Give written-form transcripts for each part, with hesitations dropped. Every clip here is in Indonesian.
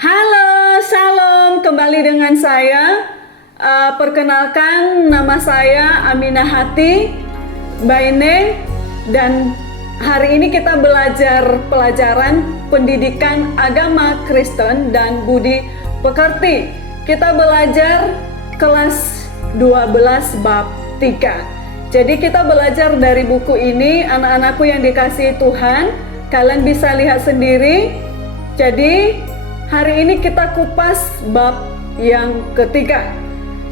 Halo, Shalom, kembali dengan saya. Perkenalkan, nama saya Aminah Hati Baine, dan hari ini kita belajar pelajaran pendidikan agama Kristen dan budi pekerti. Kita belajar kelas 12 bab 3. Jadi kita belajar dari buku ini, anak-anakku yang dikasihi Tuhan. Kalian bisa lihat sendiri. Jadi hari ini kita kupas bab yang ketiga,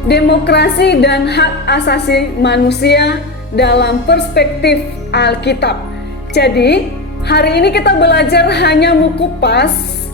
demokrasi dan hak asasi manusia dalam perspektif Alkitab. Jadi hari ini kita belajar hanya mengupas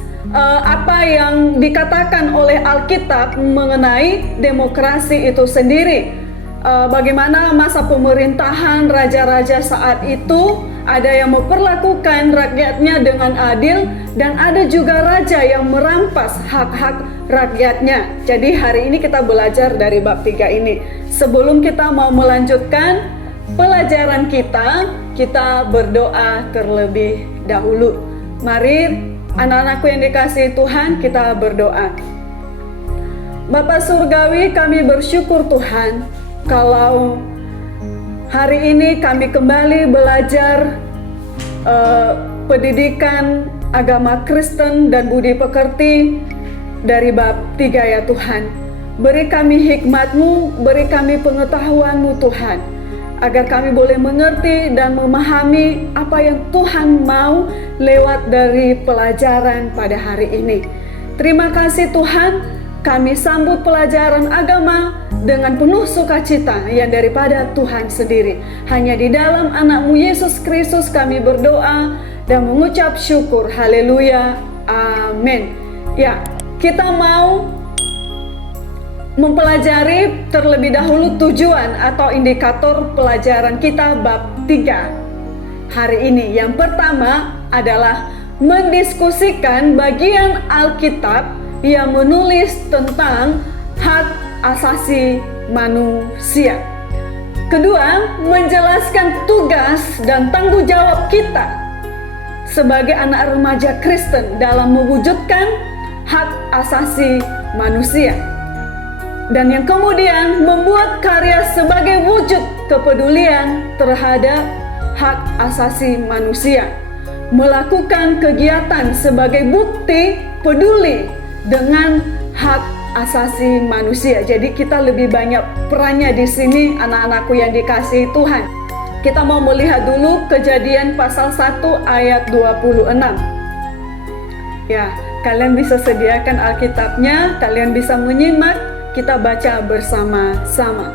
apa yang dikatakan oleh Alkitab mengenai demokrasi itu sendiri. Bagaimana masa pemerintahan raja-raja saat itu, ada yang memperlakukan rakyatnya dengan adil, dan ada juga raja yang merampas hak-hak rakyatnya. Jadi hari ini kita belajar dari bab 3 ini. Sebelum kita mau melanjutkan pelajaran kita berdoa terlebih dahulu. Mari anak-anakku yang dikasihi Tuhan, kita berdoa. Bapa Surgawi, kami bersyukur Tuhan kalau hari ini kami kembali belajar pendidikan agama Kristen dan budi pekerti dari bab 3 ya Tuhan. Beri kami hikmat-Mu, beri kami pengetahuan-Mu Tuhan, agar kami boleh mengerti dan memahami apa yang Tuhan mau lewat dari pelajaran pada hari ini. Terima kasih Tuhan, kami sambut pelajaran agama dengan penuh sukacita yang daripada Tuhan sendiri. Hanya di dalam anak-Mu Yesus Kristus kami berdoa dan mengucap syukur. Haleluya. Amin. Ya, kita mau mempelajari terlebih dahulu tujuan atau indikator pelajaran kita bab 3 hari ini. Yang pertama adalah mendiskusikan bagian Alkitab yang menulis tentang hak asasi manusia. Kedua, menjelaskan tugas dan tanggung jawab kita sebagai anak remaja Kristen dalam mewujudkan hak asasi manusia. Dan yang kemudian membuat karya sebagai wujud kepedulian terhadap hak asasi manusia. Melakukan kegiatan sebagai bukti peduli dengan hak asasi manusia. Jadi kita lebih banyak perannya di sini, anak-anakku yang dikasihi Tuhan. Kita mau melihat dulu Kejadian pasal 1 ayat 26. Ya, kalian bisa sediakan Alkitabnya, kalian bisa menyimak, kita baca bersama-sama.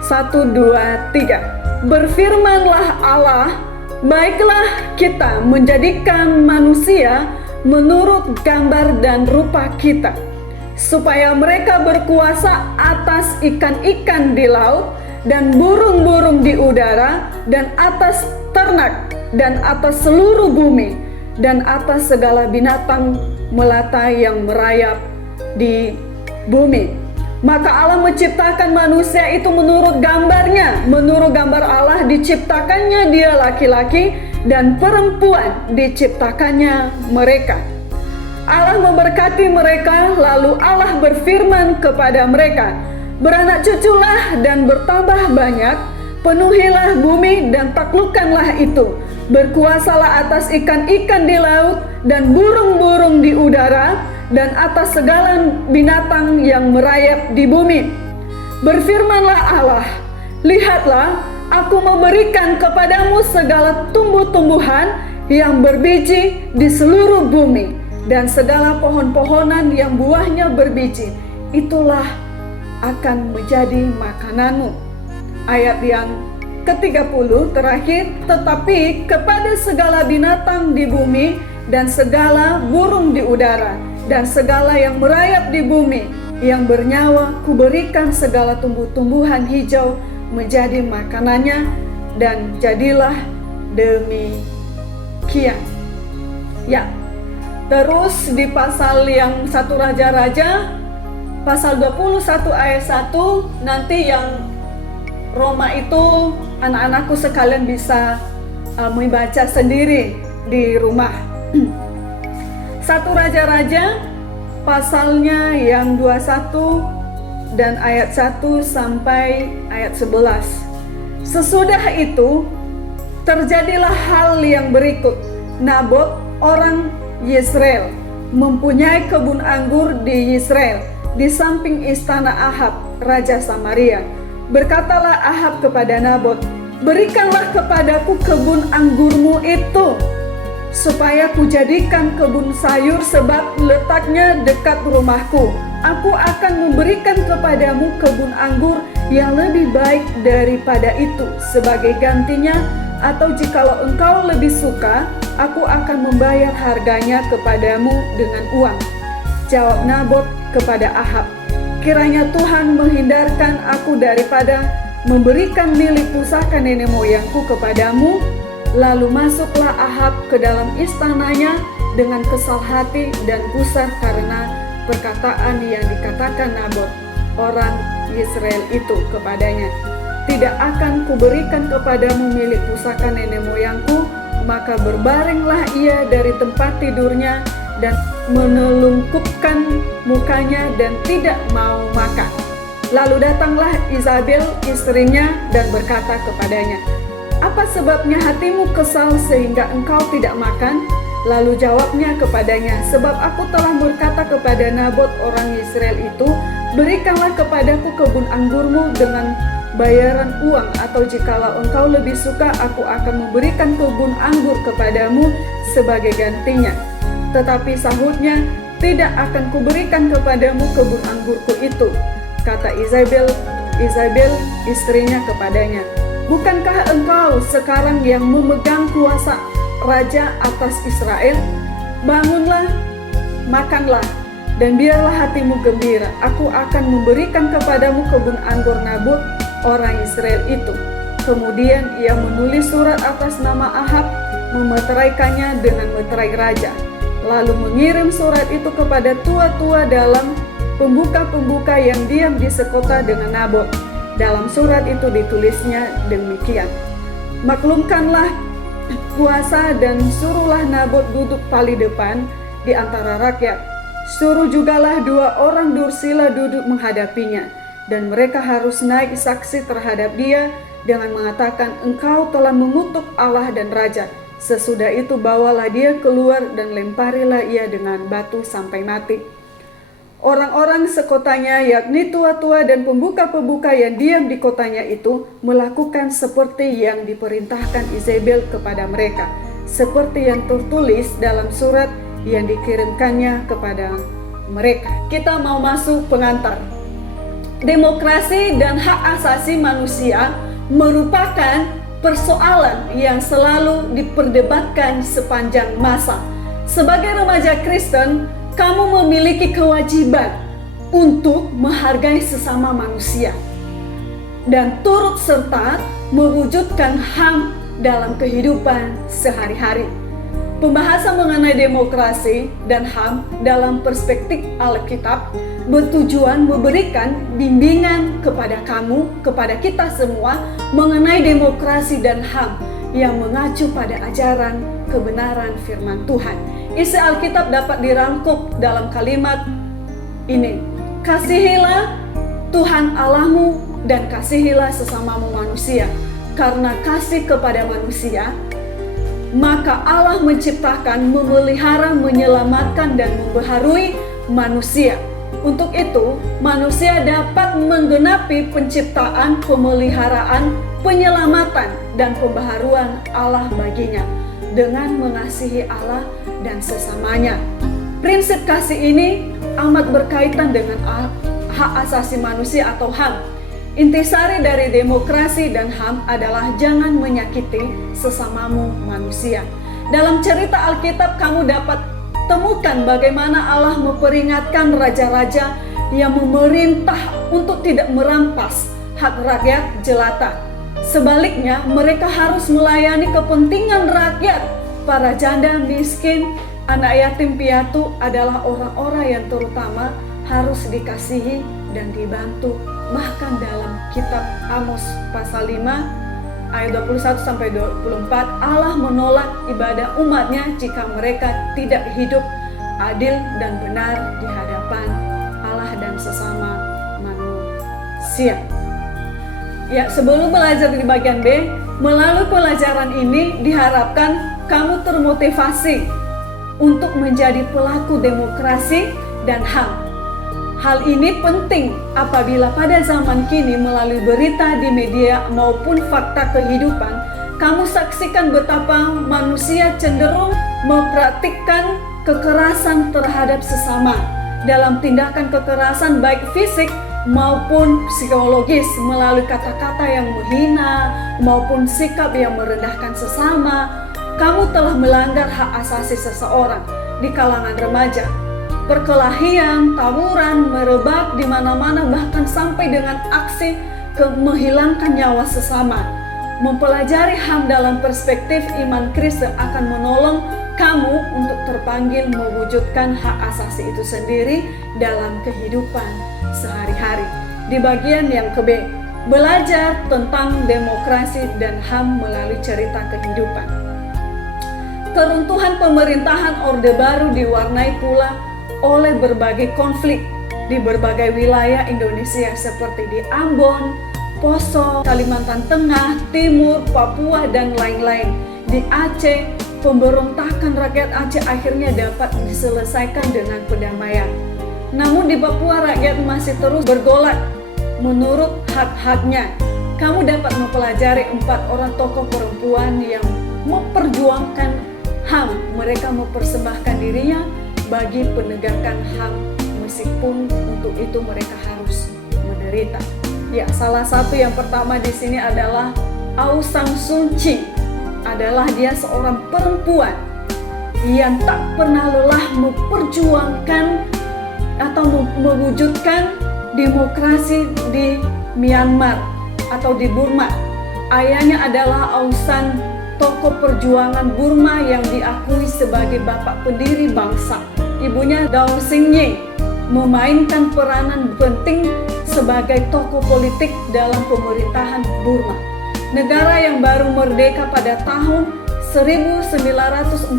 1, 2, 3. Berfirmanlah Allah, baiklah kita menjadikan manusia menurut gambar dan rupa kita, supaya mereka berkuasa atas ikan-ikan di laut dan burung-burung di udara dan atas ternak dan atas seluruh bumi dan atas segala binatang melata yang merayap di bumi. Maka Allah menciptakan manusia itu menurut gambarnya. Menurut gambar Allah diciptakannya dia laki-laki dan perempuan diciptakannya mereka. Allah memberkati mereka, lalu Allah berfirman kepada mereka, beranak cuculah dan bertambah banyak, penuhilah bumi dan taklukkanlah itu, berkuasalah atas ikan-ikan di laut dan burung-burung di udara dan atas segala binatang yang merayap di bumi. Berfirmanlah Allah, lihatlah, aku memberikan kepadamu segala tumbuh-tumbuhan yang berbiji di seluruh bumi, dan segala pohon-pohonan yang buahnya berbiji, itulah akan menjadi makananmu. Ayat yang ke-30 terakhir, tetapi kepada segala binatang di bumi dan segala burung di udara dan segala yang merayap di bumi yang bernyawa, kuberikan segala tumbuh-tumbuhan hijau menjadi makanannya, dan jadilah demikian. Ya, terus di pasal yang 1 Raja-Raja, pasal 21 ayat 1, nanti yang Roma itu anak-anakku sekalian bisa membaca sendiri di rumah. 1 Raja-Raja pasalnya yang 21 dan ayat 1 sampai ayat 11. Sesudah itu terjadilah hal yang berikut. Nabot orang Yezreel mempunyai kebun anggur di Yezreel, di samping istana Ahab, raja Samaria. Berkatalah Ahab kepada Nabot, "Berikanlah kepadaku kebun anggurmu itu, supaya kujadikan kebun sayur, sebab letaknya dekat rumahku. Aku akan memberikan kepadamu kebun anggur yang lebih baik daripada itu sebagai gantinya, atau jikalau engkau lebih suka, aku akan membayar harganya kepadamu dengan uang." Jawab Nabot kepada Ahab, "Kiranya Tuhan menghindarkan aku daripada memberikan milik pusaka nenek moyangku kepadamu." Lalu masuklah Ahab ke dalam istananya dengan kesal hati dan gusar karena perkataan yang dikatakan Nabot orang Yezreel itu kepadanya. "Tidak akan kuberikan kepadamu milik pusaka nenek moyangku." Maka berbaringlah ia dari tempat tidurnya dan menelungkupkan mukanya dan tidak mau makan. Lalu datanglah Izabel istrinya dan berkata kepadanya, "Apa sebabnya hatimu kesal sehingga engkau tidak makan?" Lalu jawabnya kepadanya, "Sebab aku telah berkata kepada Nabot orang Yezreel itu, berikanlah kepadaku kebun anggurmu dengan bayaran uang, atau jikalau engkau lebih suka, aku akan memberikan kebun anggur kepadamu sebagai gantinya." Tetapi sahutnya, "Tidak akan kuberikan kepadamu kebun anggurku itu." Kata Izabel istrinya kepadanya, "Bukankah engkau sekarang yang memegang kuasa raja atas Israel? Bangunlah, makanlah, dan biarlah hatimu gembira. Aku akan memberikan kepadamu kebun anggur Nabot orang Israel itu." Kemudian ia menulis surat atas nama Ahab, memeteraikannya dengan meterai raja, lalu mengirim surat itu kepada tua-tua dalam pembuka-pembuka yang diam di sekota dengan Nabot. Dalam surat itu ditulisnya demikian, "Maklumkanlah puasa dan suruhlah Nabot duduk paling depan di antara rakyat. Suruh jugalah 2 orang dursila duduk menghadapinya, dan mereka harus naik saksi terhadap dia dengan mengatakan, 'Engkau telah mengutuk Allah dan Raja.' Sesudah itu bawalah dia keluar dan lemparilah ia dengan batu sampai mati." Orang-orang sekotanya, yakni tua-tua dan pembuka-pembuka yang diam di kotanya itu, melakukan seperti yang diperintahkan Izabel kepada mereka, seperti yang tertulis dalam surat yang dikirimkannya kepada mereka. Kita mau masuk pengantar. Demokrasi dan hak asasi manusia merupakan persoalan yang selalu diperdebatkan sepanjang masa. Sebagai remaja Kristen, kamu memiliki kewajiban untuk menghargai sesama manusia dan turut serta mewujudkan HAM dalam kehidupan sehari-hari. Pembahasan mengenai demokrasi dan HAM dalam perspektif Alkitab bertujuan memberikan bimbingan kepada kamu, kepada kita semua mengenai demokrasi dan HAM yang mengacu pada ajaran kebenaran firman Tuhan. Isi Alkitab dapat dirangkum dalam kalimat ini, "Kasihilah Tuhan Allahmu dan kasihilah sesamamu manusia. Karena kasih kepada manusia, maka Allah menciptakan, memelihara, menyelamatkan, dan membaharui manusia. Untuk itu, manusia dapat menggenapi penciptaan, pemeliharaan, penyelamatan, dan pembaharuan Allah baginya dengan mengasihi Allah dan sesamanya." Prinsip kasih ini amat berkaitan dengan hak asasi manusia atau HAM. Intisari dari demokrasi dan HAM adalah jangan menyakiti sesamamu manusia. Dalam cerita Alkitab kamu dapat temukan bagaimana Allah memperingatkan raja-raja yang memerintah untuk tidak merampas hak rakyat jelata. Sebaliknya, mereka harus melayani kepentingan rakyat. Para janda miskin, anak yatim piatu adalah orang-orang yang terutama harus dikasihi dan dibantu. Bahkan dalam kitab Amos pasal 5 ayat 21-24, Allah menolak ibadah umatnya jika mereka tidak hidup adil dan benar di hadapan manusia. Ya, sebelum belajar di bagian B, melalui pelajaran ini diharapkan kamu termotivasi untuk menjadi pelaku demokrasi dan HAM. Hal ini penting apabila pada zaman kini melalui berita di media maupun fakta kehidupan, kamu saksikan betapa manusia cenderung mempraktikkan kekerasan terhadap sesama dalam tindakan kekerasan baik fisik maupun psikologis melalui kata-kata yang menghina maupun sikap yang merendahkan sesama. Kamu telah melanggar hak asasi seseorang di kalangan remaja. Perkelahian, tawuran merebak di mana-mana, bahkan sampai dengan aksi menghilangkan nyawa sesama. Mempelajari HAM dalam perspektif iman Kristen akan menolong kamu untuk terpanggil mewujudkan hak asasi itu sendiri dalam kehidupan sehari-hari. Di bagian yang ke B, belajar tentang demokrasi dan HAM melalui cerita kehidupan. Keruntuhan pemerintahan Orde Baru diwarnai pula oleh berbagai konflik di berbagai wilayah Indonesia seperti di Ambon, Poso, Kalimantan Tengah, Timur, Papua, dan lain-lain. Di Aceh, pemberontakan rakyat Aceh akhirnya dapat diselesaikan dengan pendamaian. Namun di Papua rakyat masih terus bergolak menurut hak-haknya. Kamu dapat mempelajari 4 orang tokoh perempuan yang memperjuangkan HAM. Mereka mempersembahkan dirinya bagi penegakan HAM meskipun untuk itu mereka harus menderita. Ya, salah satu yang pertama di sini adalah Aung San Suu Kyi. Adalah dia seorang perempuan yang tak pernah lelah memperjuangkan atau mewujudkan demokrasi di Myanmar atau di Burma. Ayahnya adalah Aung San, tokoh perjuangan Burma yang diakui sebagai bapak pendiri bangsa. Ibunya Daw Sing Ying memainkan peranan penting sebagai tokoh politik dalam pemerintahan Burma. Negara yang baru merdeka pada tahun 1948,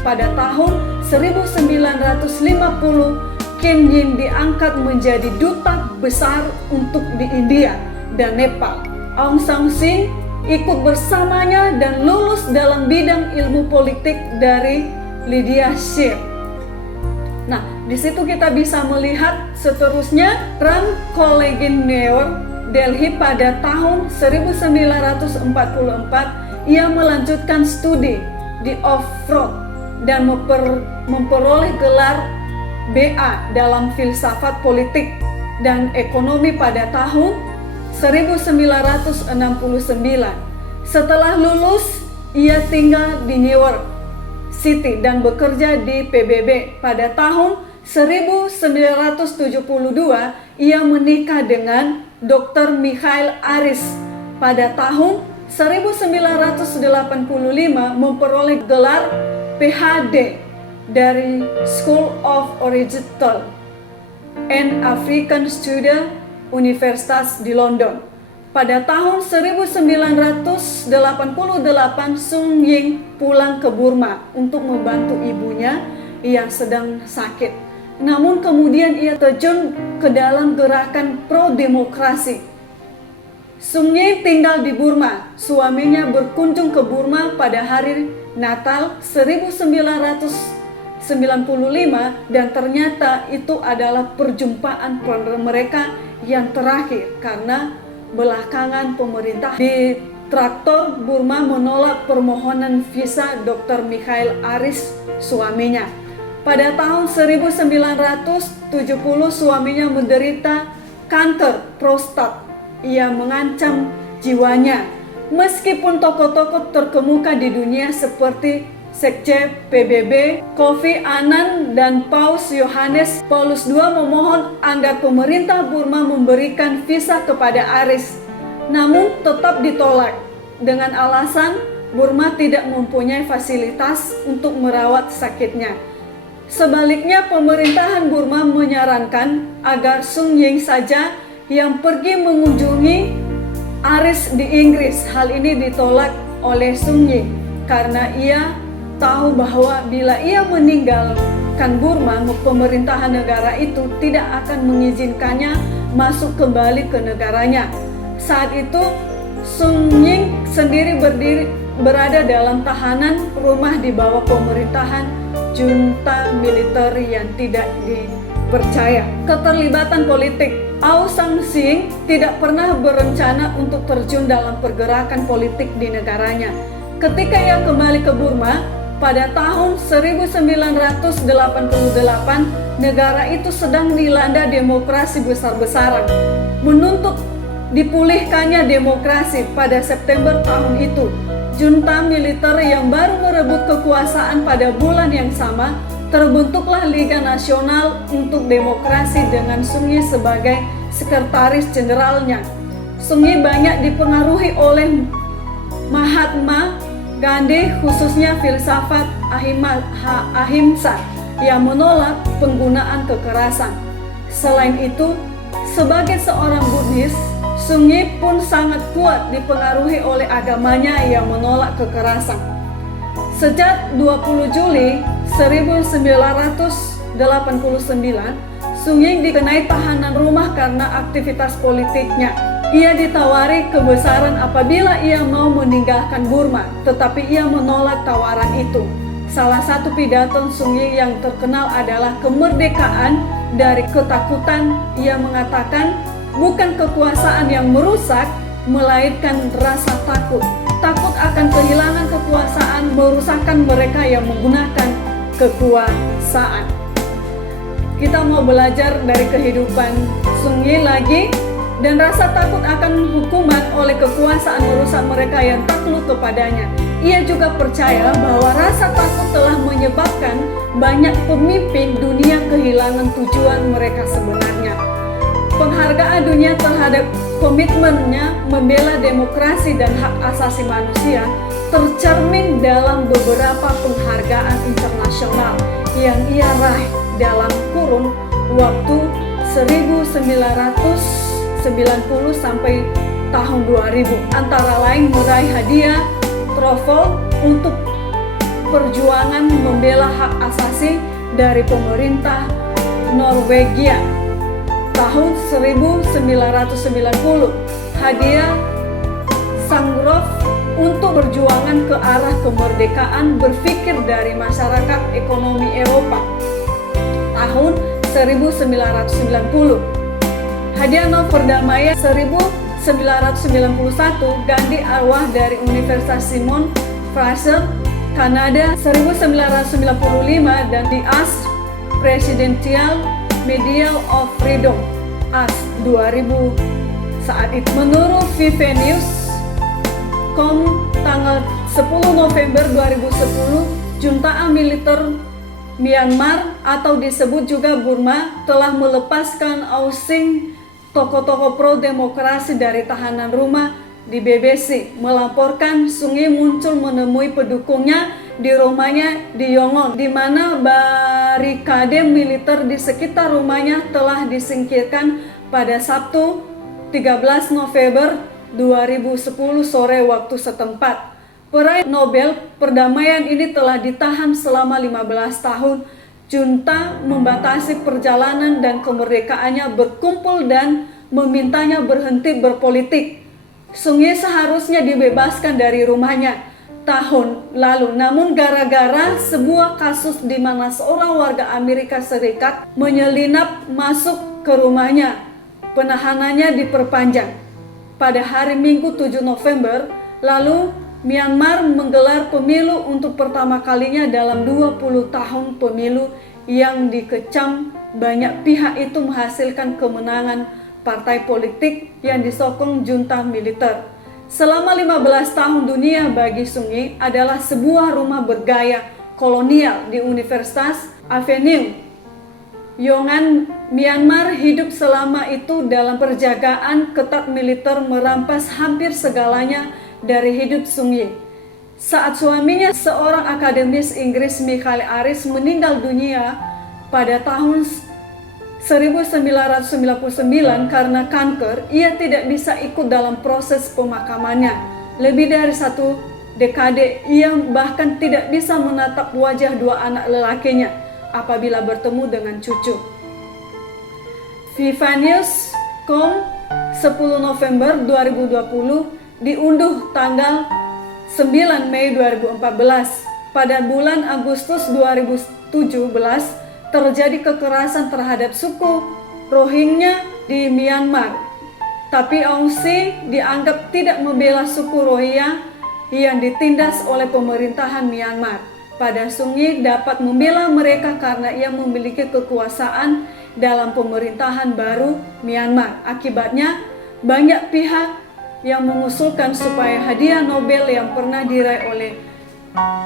pada tahun 1950, Ken Yin diangkat menjadi duta besar untuk di India dan Nepal. Aung San Suu Kyi ikut bersamanya dan lulus dalam bidang ilmu politik dari Lydia Shire. Nah, di situ kita bisa melihat seterusnya Ram Kolegin-Neur Delhi pada tahun 1944. Ia melanjutkan studi di Oxford dan memperoleh gelar BA dalam filsafat politik dan ekonomi pada tahun 1969. Setelah lulus, ia tinggal di New York City dan bekerja di PBB. Pada tahun 1972, ia menikah dengan Dr. Mikhail Aris. Pada tahun 1985 memperoleh gelar PhD dari School of Oriental and African Studies Universitas di London. Pada tahun 1988, Sung Ying pulang ke Burma untuk membantu ibunya yang sedang sakit. Namun kemudian ia terjun ke dalam gerakan pro-demokrasi. Sung Ying tinggal di Burma. Suaminya berkunjung ke Burma pada hari Natal 1995 dan ternyata itu adalah perjumpaan mereka yang terakhir karena belakangan pemerintah di traktor Burma menolak permohonan visa Dr. Mikhail Aris, suaminya. Pada tahun 1970 suaminya menderita kanker prostat. Ia mengancam jiwanya. Meskipun tokoh-tokoh terkemuka di dunia seperti Sekjen PBB, Kofi Annan dan Paus Yohanes Paulus II memohon agar pemerintah Burma memberikan visa kepada Aris, namun tetap ditolak dengan alasan Burma tidak mempunyai fasilitas untuk merawat sakitnya. Sebaliknya, pemerintahan Burma menyarankan agar Sung Ying saja yang pergi mengunjungi Aris di Inggris. Hal ini ditolak oleh Sung Ying karena ia tahu bahwa bila ia meninggal, meninggalkan Burma, pemerintahan negara itu tidak akan mengizinkannya masuk kembali ke negaranya. Saat itu Sun Ying sendiri berada dalam tahanan rumah di bawah pemerintahan junta militer yang tidak dipercaya. Keterlibatan politik. Aung San Suu Kyi tidak pernah berencana untuk terjun dalam pergerakan politik di negaranya. Ketika ia kembali ke Burma pada tahun 1988, negara itu sedang dilanda demokrasi besar-besaran. Menuntut dipulihkannya demokrasi pada September tahun itu, junta militer yang baru merebut kekuasaan pada bulan yang sama, terbentuklah Liga Nasional untuk Demokrasi dengan Sun Yee sebagai sekretaris jenderalnya. Sun Yee banyak dipengaruhi oleh Mahatma Gandhi, khususnya filsafat ahimsa yang menolak penggunaan kekerasan. Selain itu, sebagai seorang Buddhis, Sun Yee pun sangat kuat dipengaruhi oleh agamanya yang menolak kekerasan. Sejak 20 Juli 1989, Sun Yee dikenai tahanan rumah karena aktivitas politiknya. Ia ditawari kebesaran apabila ia mau meninggalkan Burma, tetapi ia menolak tawaran itu. Salah satu pidato Sun Yee yang terkenal adalah kemerdekaan dari ketakutan. Ia mengatakan, bukan kekuasaan yang merusak, melainkan rasa takut. Takut akan kehilangan kekuasaan merusakkan mereka yang menggunakan kekuasaan. Kita mau belajar dari kehidupan Sun Yee lagi, dan rasa takut akan hukuman oleh kekuasaan merusak mereka yang takluk kepadanya. Ia juga percaya bahwa rasa takut telah menyebabkan banyak pemimpin dunia kehilangan tujuan mereka sebenarnya. Penghargaan dunia terhadap komitmennya membela demokrasi dan hak asasi manusia tercermin dalam beberapa penghargaan internasional yang ia raih dalam kurun waktu 1990 sampai tahun 2000, antara lain meraih hadiah TROFOL untuk perjuangan membela hak asasi dari pemerintah Norwegia tahun 1990, hadiah Sangrov untuk perjuangan ke arah kemerdekaan berpikir dari masyarakat ekonomi Eropa tahun 1990, hadiah Nobel Perdamaian 1991, Gandhi Arwah dari Universitas Simon Fraser, Kanada 1995, dan The Ask Presidential Medal of Freedom AS 2000 saat itu. Menurut VVNews.com tanggal 10 November 2010, junta militer Myanmar atau disebut juga Burma telah melepaskan Aung San, tokoh-tokoh pro-demokrasi dari tahanan rumah. Di BBC melaporkan Sun Yee muncul menemui pendukungnya di rumahnya di Yangon, di mana barikade militer di sekitar rumahnya telah disingkirkan pada Sabtu 13 November 2010 sore waktu setempat. Peraih Nobel Perdamaian ini telah ditahan selama 15 tahun. Junta membatasi perjalanan dan kemerdekaannya berkumpul dan memintanya berhenti berpolitik. Sun Yee seharusnya dibebaskan dari rumahnya tahun lalu, namun gara-gara sebuah kasus di mana seorang warga Amerika Serikat menyelinap masuk ke rumahnya, penahanannya diperpanjang. Pada hari Minggu 7 November lalu, Myanmar menggelar pemilu untuk pertama kalinya dalam 20 tahun. Pemilu yang dikecam banyak pihak itu menghasilkan kemenangan partai politik yang disokong junta militer. Selama 15 tahun, dunia bagi Sun Yee adalah sebuah rumah bergaya kolonial di Universitas Avenue Yongan, Myanmar. Hidup selama itu dalam penjagaan ketat militer merampas hampir segalanya dari hidup Sun Yee. Saat suaminya, seorang akademis Inggris, Michael Aris, meninggal dunia pada tahun 1999 karena kanker, ia tidak bisa ikut dalam proses pemakamannya. Lebih dari 1 dekade, ia bahkan tidak bisa menatap wajah 2 anak lelakinya. apabila bertemu dengan cucu. Vivanius Com 10 November 2020 diunduh tanggal 9 Mei 2014. Pada bulan Agustus 2017 terjadi kekerasan terhadap suku Rohingya di Myanmar. Tapi Aung San dianggap tidak membela suku Rohingya yang ditindas oleh pemerintahan Myanmar. Pada Sung Kyi dapat membela mereka karena ia memiliki kekuasaan dalam pemerintahan baru Myanmar. Akibatnya, banyak pihak yang mengusulkan supaya hadiah Nobel yang pernah diraih oleh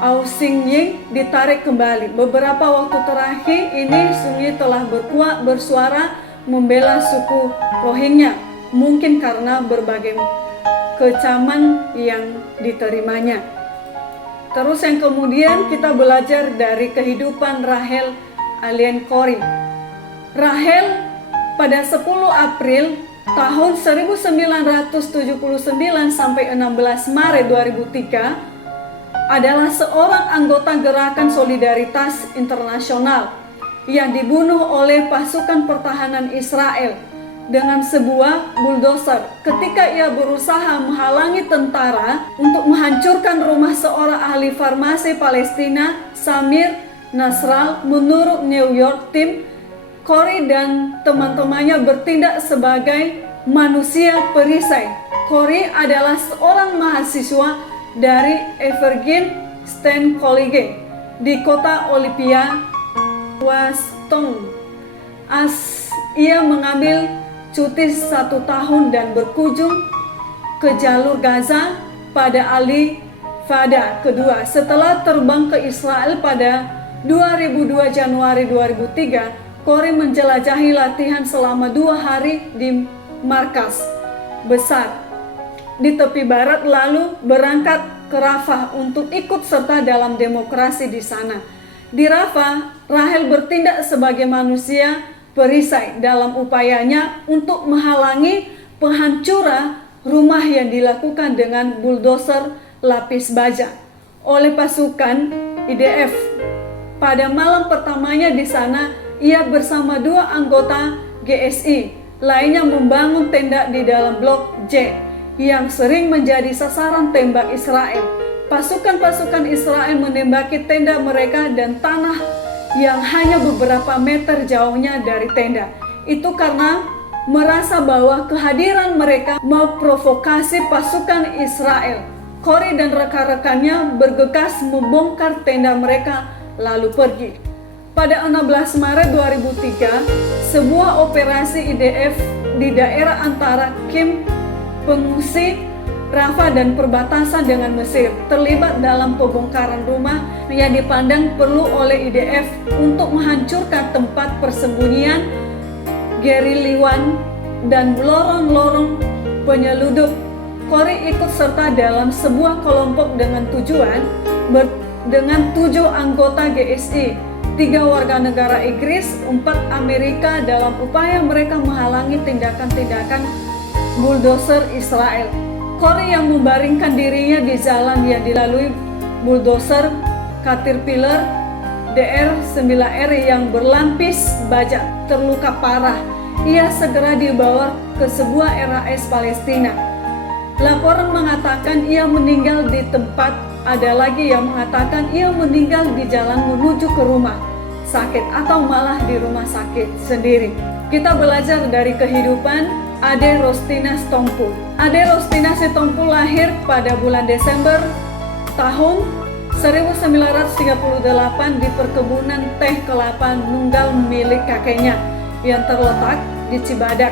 Aung San Suu ditarik kembali. Beberapa waktu terakhir ini Sung Kyi telah bersuara membela suku Rohingya, mungkin karena berbagai kecaman yang diterimanya. Terus yang kemudian kita belajar dari kehidupan Rachel alien Corrie. Rachel pada 10 April tahun 1979 sampai 16 Maret 2003 adalah seorang anggota Gerakan Solidaritas Internasional yang dibunuh oleh pasukan pertahanan Israel dengan sebuah bulldozer ketika ia berusaha menghalangi tentara untuk menghancurkan rumah seorang ahli farmasi Palestina, Samir Nasrallah. Menurut New York Times, Corrie dan teman-temannya bertindak sebagai manusia perisai. Corrie adalah seorang mahasiswa dari Evergreen State College di kota Olympia, Washington. Ia mengambil cuti 1 tahun dan berkunjung ke jalur Gaza pada Ali Fada kedua. Setelah terbang ke Israel pada 2002 Januari 2003, Corrie menjelajahi latihan selama 2 hari di markas besar di tepi barat, lalu berangkat ke Rafah untuk ikut serta dalam demokrasi di sana. Di Rafah, Rachel bertindak sebagai manusia perisai dalam upayanya untuk menghalangi penghancuran rumah yang dilakukan dengan bulldozer lapis baja oleh pasukan IDF. Pada malam pertamanya di sana, ia bersama 2 anggota GSI lainnya membangun tenda di dalam blok J yang sering menjadi sasaran tembak Israel. Pasukan-pasukan Israel menembaki tenda mereka dan tanah yang hanya beberapa meter jauhnya dari tenda. Itu karena merasa bahwa kehadiran mereka memprovokasi pasukan Israel. Corrie dan rekan-rekannya bergegas membongkar tenda mereka lalu pergi. Pada 16 Maret 2003, sebuah operasi IDF di daerah antara kamp pengungsi Rafah dan perbatasan dengan Mesir terlibat dalam pembongkaran rumah yang dipandang perlu oleh IDF untuk menghancurkan tempat persembunyian gerilyawan dan lorong-lorong penyeludup. Corrie ikut serta dalam sebuah kelompok dengan 7 anggota GSI, 3 warga negara Inggris, 4 Amerika dalam upaya mereka menghalangi tindakan-tindakan bulldozer Israel. Corrie yang membaringkan dirinya di jalan yang dilalui bulldozer Caterpillar DR-9R yang berlapis baja terluka parah. Ia segera dibawa ke sebuah RAS Palestina. Laporan mengatakan ia meninggal di tempat, ada lagi yang mengatakan ia meninggal di jalan menuju ke rumah sakit atau malah di rumah sakit sendiri. Kita belajar dari kehidupan Ade Rostina Sitompul. Ade Rostina Sitompul lahir pada bulan Desember tahun 1938 di perkebunan teh kelapa nunggal milik kakeknya yang terletak di Cibadak,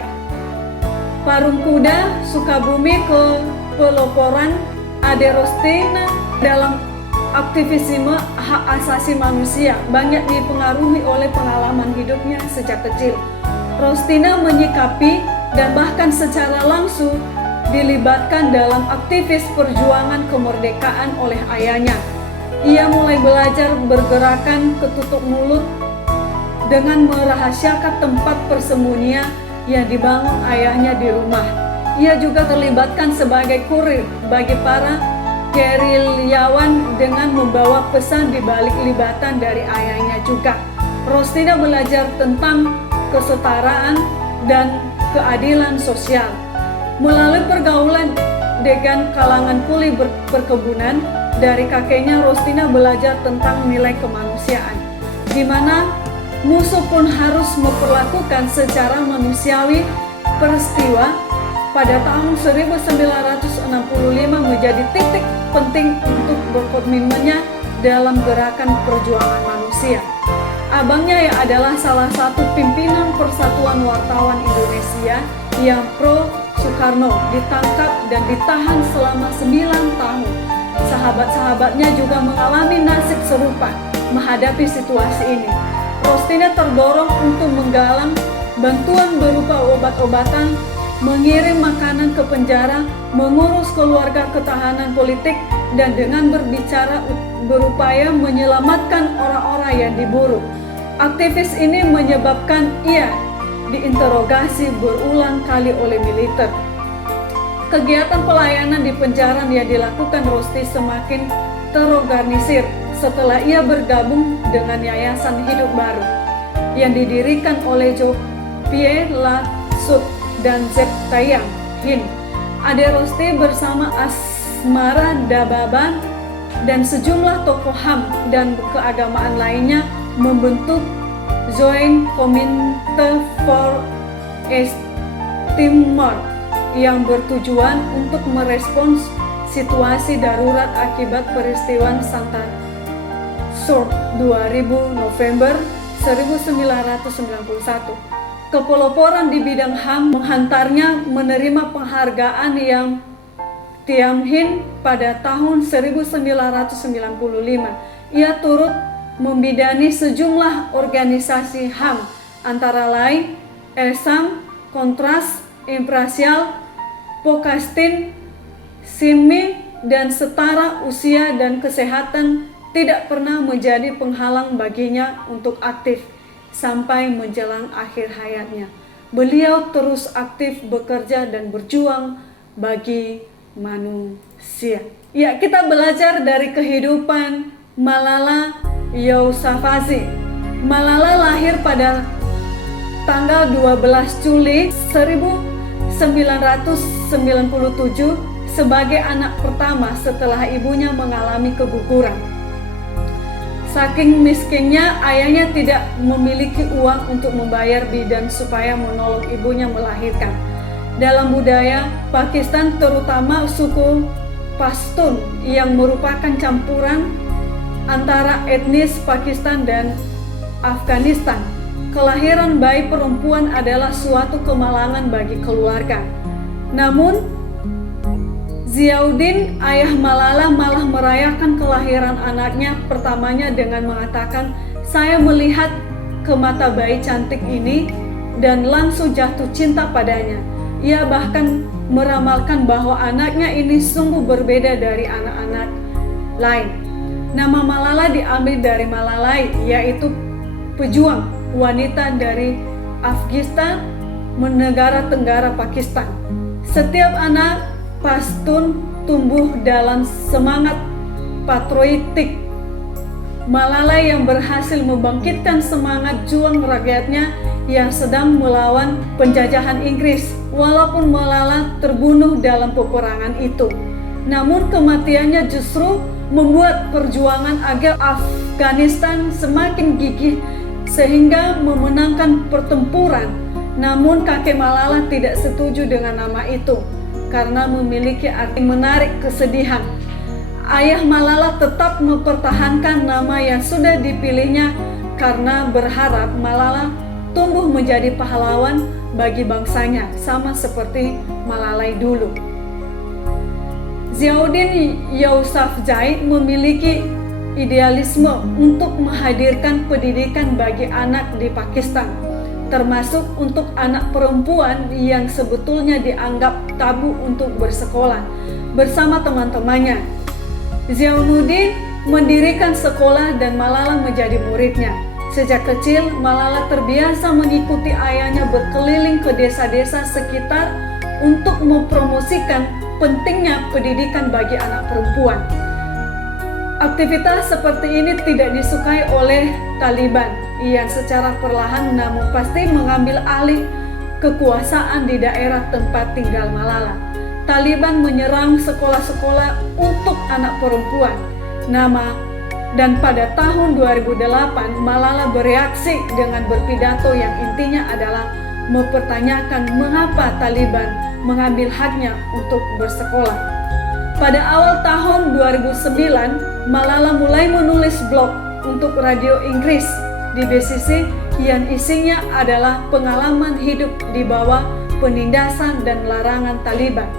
Parung Kuda, Sukabumi ke Peloporan. Ade Rostina dalam aktivisme hak asasi manusia banyak dipengaruhi oleh pengalaman hidupnya sejak kecil. Rostina menyikapi dan bahkan secara langsung dilibatkan dalam aktivis perjuangan kemerdekaan oleh ayahnya. Ia mulai belajar bergerakan ketutup mulut dengan merahasiakan tempat persembunyian yang dibangun ayahnya di rumah. Ia juga terlibatkan sebagai kurir bagi para gerilyawan dengan membawa pesan di balik libatan dari ayahnya juga. Rostina belajar tentang kesetaraan dan keadilan sosial. Melalui pergaulan dengan kalangan kuli perkebunan, dari kakeknya Rostina belajar tentang nilai kemanusiaan, di mana musuh pun harus memperlakukan secara manusiawi. Peristiwa pada tahun 1965 menjadi titik penting untuk berkomitmennya dalam gerakan perjuangan manusia. Abangnya yang adalah salah satu pimpinan Persatuan Wartawan Indonesia yang pro Soekarno ditangkap dan ditahan selama 9 tahun. Sahabat-sahabatnya juga mengalami nasib serupa menghadapi situasi ini. Rostina terdorong untuk menggalang bantuan berupa obat-obatan, mengirim makanan ke penjara, mengurus keluarga ketahanan politik, dan dengan berbicara berupaya menyelamatkan orang-orang yang diburu. Aktivis ini menyebabkan ia diinterogasi berulang kali oleh militer. Kegiatan pelayanan di penjara yang dilakukan Rosti semakin terorganisir setelah ia bergabung dengan Yayasan Hidup Baru yang didirikan oleh Pierre Lasut dan Zeptayang Hin. Ade Rosti bersama Asmara Dababan dan sejumlah tokoh HAM dan keagamaan lainnya membentuk Joint Committee for Timor yang bertujuan untuk merespons situasi darurat akibat peristiwa Santa Sur 2000 November 1991. Kepeloporan di bidang HAM menghantarnya menerima penghargaan yang Tianjin pada tahun 1995. Ia turut membidani sejumlah organisasi HAM, antara lain Elsam, Kontras, Imparsial, Pokastin, Simi, dan Setara Usia dan Kesehatan tidak pernah menjadi penghalang baginya untuk aktif sampai menjelang akhir hayatnya. Beliau terus aktif bekerja dan berjuang bagi manusia. Ya, kita belajar dari kehidupan Malala Yousafzai. Malala lahir pada tanggal 12 Juli 1997 sebagai anak pertama setelah ibunya mengalami keguguran. Saking miskinnya, ayahnya tidak memiliki uang untuk membayar bidan supaya menolong ibunya melahirkan. Dalam budaya Pakistan, terutama suku Pashtun yang merupakan campuran antara etnis Pakistan dan Afghanistan, kelahiran bayi perempuan adalah suatu kemalangan bagi keluarga. Namun, Ziauddin, ayah Malala, malah merayakan kelahiran anaknya pertamanya dengan mengatakan, "Saya melihat ke mata bayi cantik ini dan langsung jatuh cinta padanya." Ia bahkan meramalkan bahwa anaknya ini sungguh berbeda dari anak-anak lain. Nama Malala diambil dari Malalai, yaitu pejuang wanita dari Afghanistan, negara tenggara Pakistan. Setiap anak Pashtun tumbuh dalam semangat patriotik. Malala yang berhasil membangkitkan semangat juang rakyatnya yang sedang melawan penjajahan Inggris. Walaupun Malala terbunuh dalam peperangan itu, namun kematiannya justru membuat perjuangan agar Afghanistan semakin gigih sehingga memenangkan pertempuran. Namun kakek Malala tidak setuju dengan nama itu karena memiliki arti menarik kesedihan. Ayah Malala tetap mempertahankan nama yang sudah dipilihnya karena berharap Malala tumbuh menjadi pahlawan bagi bangsanya, sama seperti Malalai dulu. Ziauddin Yousafzai memiliki idealisme untuk menghadirkan pendidikan bagi anak di Pakistan, termasuk untuk anak perempuan yang sebetulnya dianggap tabu untuk bersekolah. Bersama teman-temannya, Ziauddin mendirikan sekolah dan Malala menjadi muridnya. Sejak kecil, Malala terbiasa mengikuti ayahnya berkeliling ke desa-desa sekitar untuk mempromosikan pentingnya pendidikan bagi anak perempuan. Aktivitas seperti ini tidak disukai oleh Taliban yang secara perlahan namun pasti mengambil alih kekuasaan di daerah tempat tinggal Malala. Taliban menyerang sekolah-sekolah untuk anak perempuan. Dan pada tahun 2008 Malala bereaksi dengan berpidato yang intinya adalah mempertanyakan mengapa Taliban mengambil haknya untuk bersekolah. Pada awal tahun 2009, Malala mulai menulis blog untuk radio Inggris di BBC yang isinya adalah pengalaman hidup di bawah penindasan dan larangan Taliban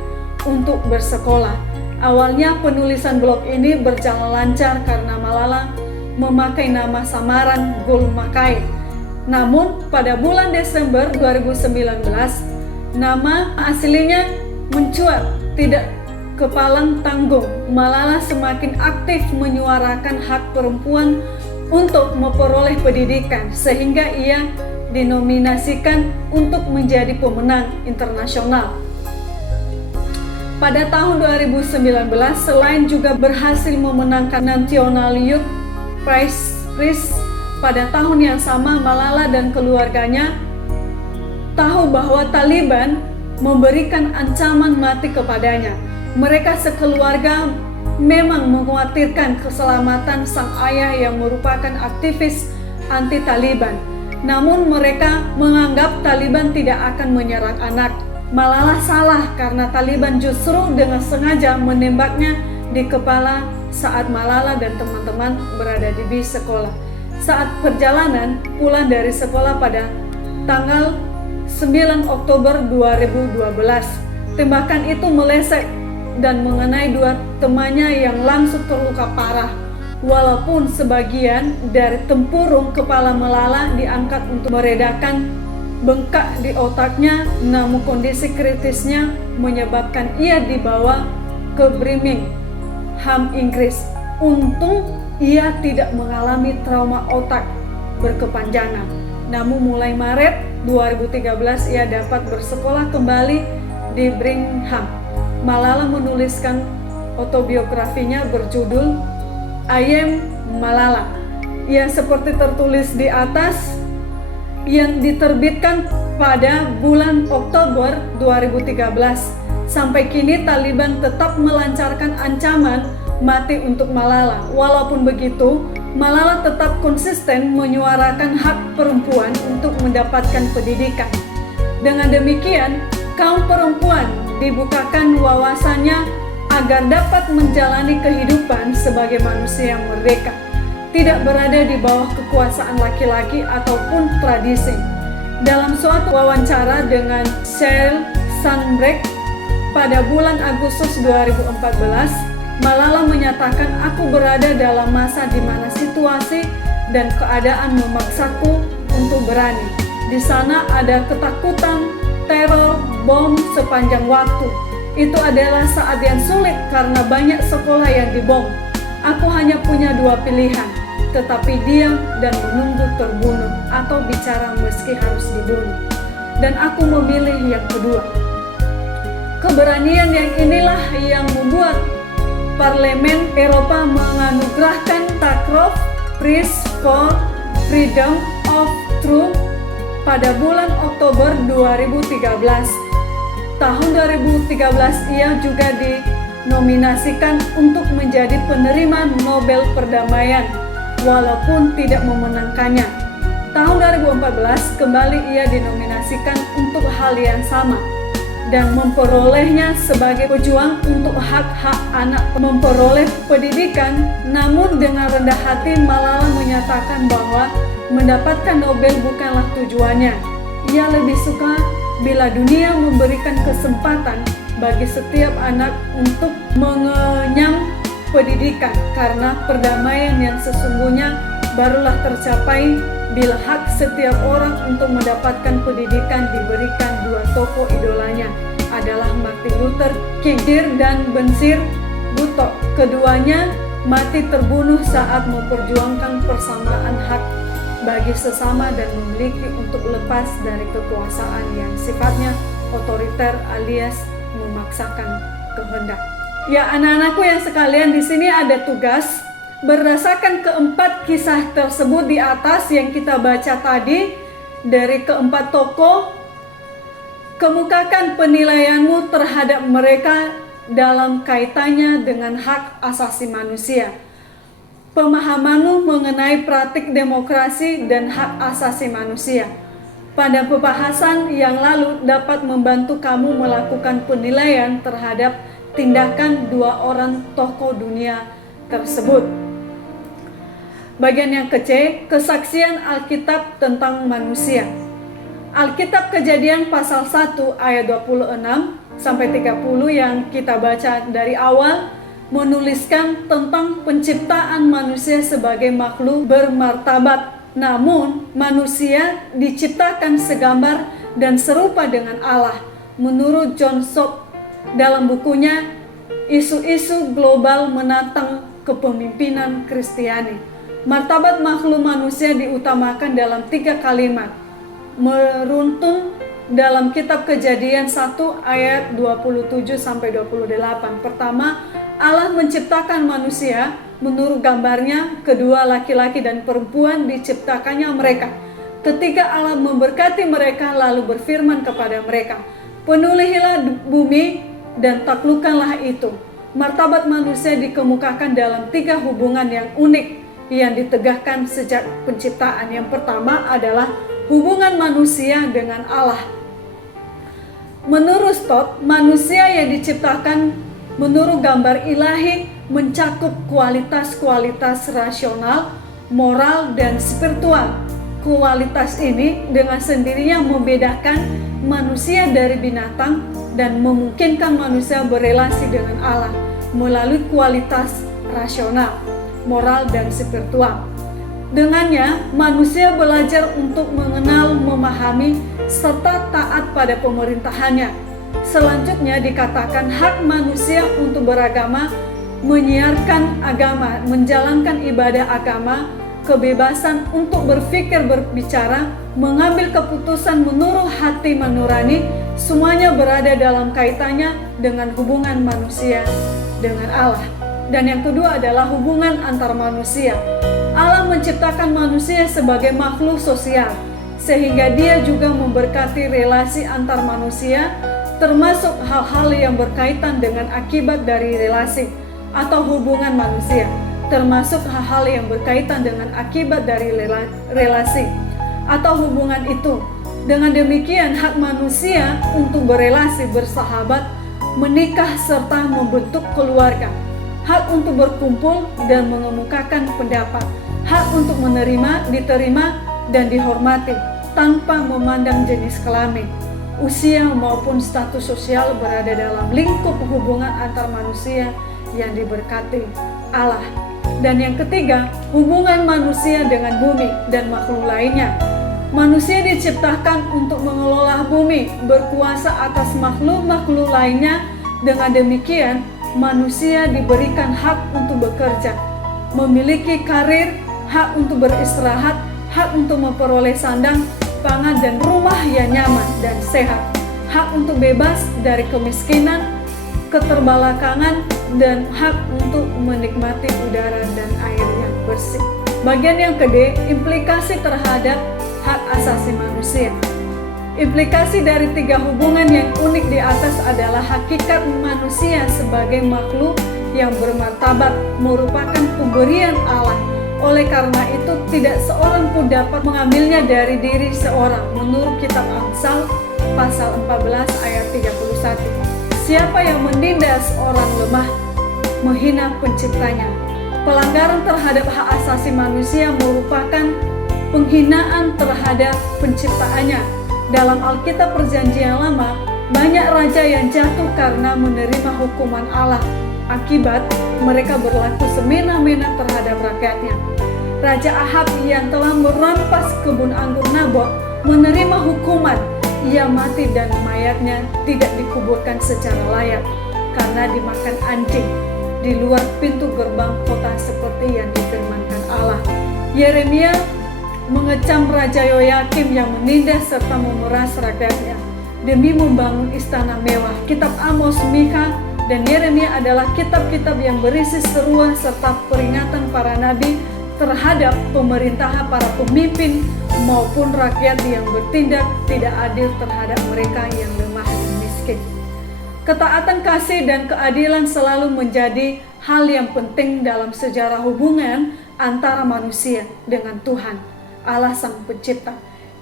untuk bersekolah. Awalnya penulisan blog ini berjalan lancar karena Malala memakai nama samaran Gul Makai. Namun pada bulan Desember 2019, nama aslinya mencuat tidak kepalang tanggung. Malala semakin aktif menyuarakan hak perempuan untuk memperoleh pendidikan sehingga ia dinominasikan untuk menjadi pemenang internasional. Pada tahun 2019, selain juga berhasil memenangkan National Youth Prize pada tahun yang sama, Malala dan keluarganya tahu bahwa Taliban memberikan ancaman mati kepadanya. Mereka sekeluarga memang mengkhawatirkan keselamatan sang ayah yang merupakan aktivis anti-Taliban. Namun mereka menganggap Taliban tidak akan menyerang anak. Malala salah karena Taliban justru dengan sengaja menembaknya di kepala saat Malala dan teman-teman berada di bis sekolah. Saat perjalanan pulang dari sekolah pada tanggal 9 Oktober 2012, tembakan itu meleset dan mengenai dua temannya yang langsung terluka parah. Walaupun sebagian dari tempurung kepala Malala diangkat untuk meredakan bengkak di otaknya, namun kondisi kritisnya menyebabkan ia dibawa ke Birmingham, Inggris. Untung ia tidak mengalami trauma otak berkepanjangan. Namun mulai Maret 2013 ia dapat bersekolah kembali di Birmingham. Malala menuliskan autobiografinya berjudul I Am Malala. Ia seperti tertulis di atas, yang diterbitkan pada bulan Oktober 2013. Sampai kini Taliban tetap melancarkan ancaman mati untuk Malala. Walaupun begitu, Malala tetap konsisten menyuarakan hak perempuan untuk mendapatkan pendidikan. Dengan demikian, kaum perempuan dibukakan wawasannya agar dapat menjalani kehidupan sebagai manusia yang merdeka, tidak berada di bawah kekuasaan laki-laki ataupun tradisi. Dalam suatu wawancara dengan Sheryl Sandberg pada bulan Agustus 2014, Malala menyatakan, "Aku berada dalam masa di mana situasi dan keadaan memaksaku untuk berani. Di sana ada ketakutan, teror, bom sepanjang waktu. Itu adalah saat yang sulit karena banyak sekolah yang dibom. Aku hanya punya dua pilihan, tetapi diam dan menunggu terbunuh atau bicara meski harus dibunuh. Dan aku memilih yang kedua." Keberanian yang inilah yang membuat Parlemen Eropa menganugerahkan Sakharov Prize for Freedom of Truth pada bulan Oktober 2013. Tahun 2013 ia juga dinominasikan untuk menjadi penerima Nobel Perdamaian walaupun tidak memenangkannya. Tahun 2014 kembali ia dinominasikan untuk hal yang sama dan memperolehnya sebagai pejuang untuk hak-hak anak memperoleh pendidikan. Namun dengan rendah hati Malala menyatakan bahwa mendapatkan Nobel bukanlah tujuannya. Ia lebih suka bila dunia memberikan kesempatan bagi setiap anak untuk mengenyam pendidikan, karena perdamaian yang sesungguhnya barulah tercapai bila hak setiap orang untuk mendapatkan pendidikan diberikan dua tokoh idolanya adalah Martin Luther King dan Benazir Bhutto. Keduanya mati terbunuh saat memperjuangkan persamaan hak bagi sesama dan memiliki untuk lepas dari kekuasaan yang sifatnya otoriter alias memaksakan kehendak. Ya anak-anakku yang sekalian, di sini ada tugas Berdasarkan keempat kisah tersebut di atas yang kita baca tadi, dari keempat tokoh, kemukakan penilaianmu terhadap mereka dalam kaitannya dengan hak asasi manusia. Pemahamanmu mengenai praktik demokrasi dan hak asasi manusia. Pada pembahasan yang lalu dapat membantu kamu melakukan penilaian terhadap tindakan dua orang tokoh dunia tersebut. Bagian yang kecil, kesaksian Alkitab tentang manusia. Alkitab Kejadian pasal 1 ayat 26 sampai 30 yang kita baca dari awal menuliskan tentang penciptaan manusia sebagai makhluk bermartabat. Namun, manusia diciptakan segambar dan serupa dengan Allah. Menurut John Stott dalam bukunya Isu-isu Global Menantang Kepemimpinan Kristiani, martabat makhluk manusia diutamakan dalam 3 kalimat, meruntun dalam kitab Kejadian 1 ayat 27 sampai 28. Pertama, Allah menciptakan manusia menurut gambarnya. Kedua, laki-laki dan perempuan diciptakannya mereka. Ketiga, Allah memberkati mereka lalu berfirman kepada mereka, penuhilah bumi dan taklukkanlah itu. Martabat manusia dikemukakan dalam 3 hubungan yang unik yang ditegakkan sejak penciptaan. Yang pertama adalah hubungan manusia dengan Allah. Menurut Stott, manusia yang diciptakan menurut gambar ilahi mencakup kualitas-kualitas rasional, moral, dan spiritual. Kualitas ini dengan sendirinya membedakan manusia dari binatang dan memungkinkan manusia berelasi dengan Allah melalui kualitas rasional, moral, dan spiritual. Dengannya, manusia belajar untuk mengenal, memahami, serta taat pada pemerintahannya. Selanjutnya dikatakan hak manusia untuk beragama, menyiarkan agama, menjalankan ibadah agama, kebebasan untuk berpikir, berbicara, mengambil keputusan menurut hati nurani, semuanya berada dalam kaitannya dengan hubungan manusia dengan Allah. Dan yang kedua adalah hubungan antar manusia. Allah menciptakan manusia sebagai makhluk sosial, sehingga Dia juga memberkati relasi antar manusia, termasuk hal-hal yang berkaitan dengan akibat dari relasi atau hubungan manusia, termasuk hal-hal yang berkaitan dengan akibat dari relasi atau hubungan itu. Dengan demikian, hak manusia untuk berelasi, bersahabat, menikah, serta membentuk keluarga, hak untuk berkumpul dan mengemukakan pendapat, hak untuk menerima, diterima, dan dihormati tanpa memandang jenis kelamin, usia, maupun status sosial berada dalam lingkup hubungan antar manusia yang diberkati Allah. Dan yang ketiga, hubungan manusia dengan bumi dan makhluk lainnya. Manusia diciptakan untuk mengelola bumi, berkuasa atas makhluk-makhluk lainnya. Dengan demikian, manusia diberikan hak untuk bekerja, memiliki karir, hak untuk beristirahat, hak untuk memperoleh sandang, pangan, dan rumah yang nyaman dan sehat, hak untuk bebas dari kemiskinan, keterbelakangan, dan hak untuk menikmati udara dan air yang bersih. Bagian yang kedua, implikasi terhadap hak asasi manusia. Implikasi dari 3 hubungan yang unik di atas adalah hakikat manusia sebagai makhluk yang bermartabat merupakan pemberian Allah. Oleh karena itu, tidak seorang pun dapat mengambilnya dari diri seorang. Menurut kitab Amsal pasal 14 ayat 31. Siapa yang menindas orang lemah, menghina penciptanya. Pelanggaran terhadap hak asasi manusia merupakan penghinaan terhadap penciptaannya. Dalam Alkitab Perjanjian Lama, banyak raja yang jatuh karena menerima hukuman Allah. Akibat mereka berlaku semena-mena terhadap rakyatnya. Raja Ahab yang telah merampas kebun anggur Nabot menerima hukuman. Ia mati dan mayatnya tidak dikuburkan secara layak karena dimakan anjing di luar pintu gerbang kota seperti yang difirmankan Allah. Yeremia mengecam Raja Yoyakim yang menindas serta memeras rakyatnya demi membangun istana mewah. Kitab Amos, Mika, dan Yeremia adalah kitab-kitab yang berisi seruan serta peringatan para nabi terhadap pemerintahan para pemimpin maupun rakyat yang bertindak tidak adil terhadap mereka yang lemah dan miskin. Ketaatan kasih dan keadilan selalu menjadi hal yang penting dalam sejarah hubungan antara manusia dengan Tuhan, Allah Sang Pencipta.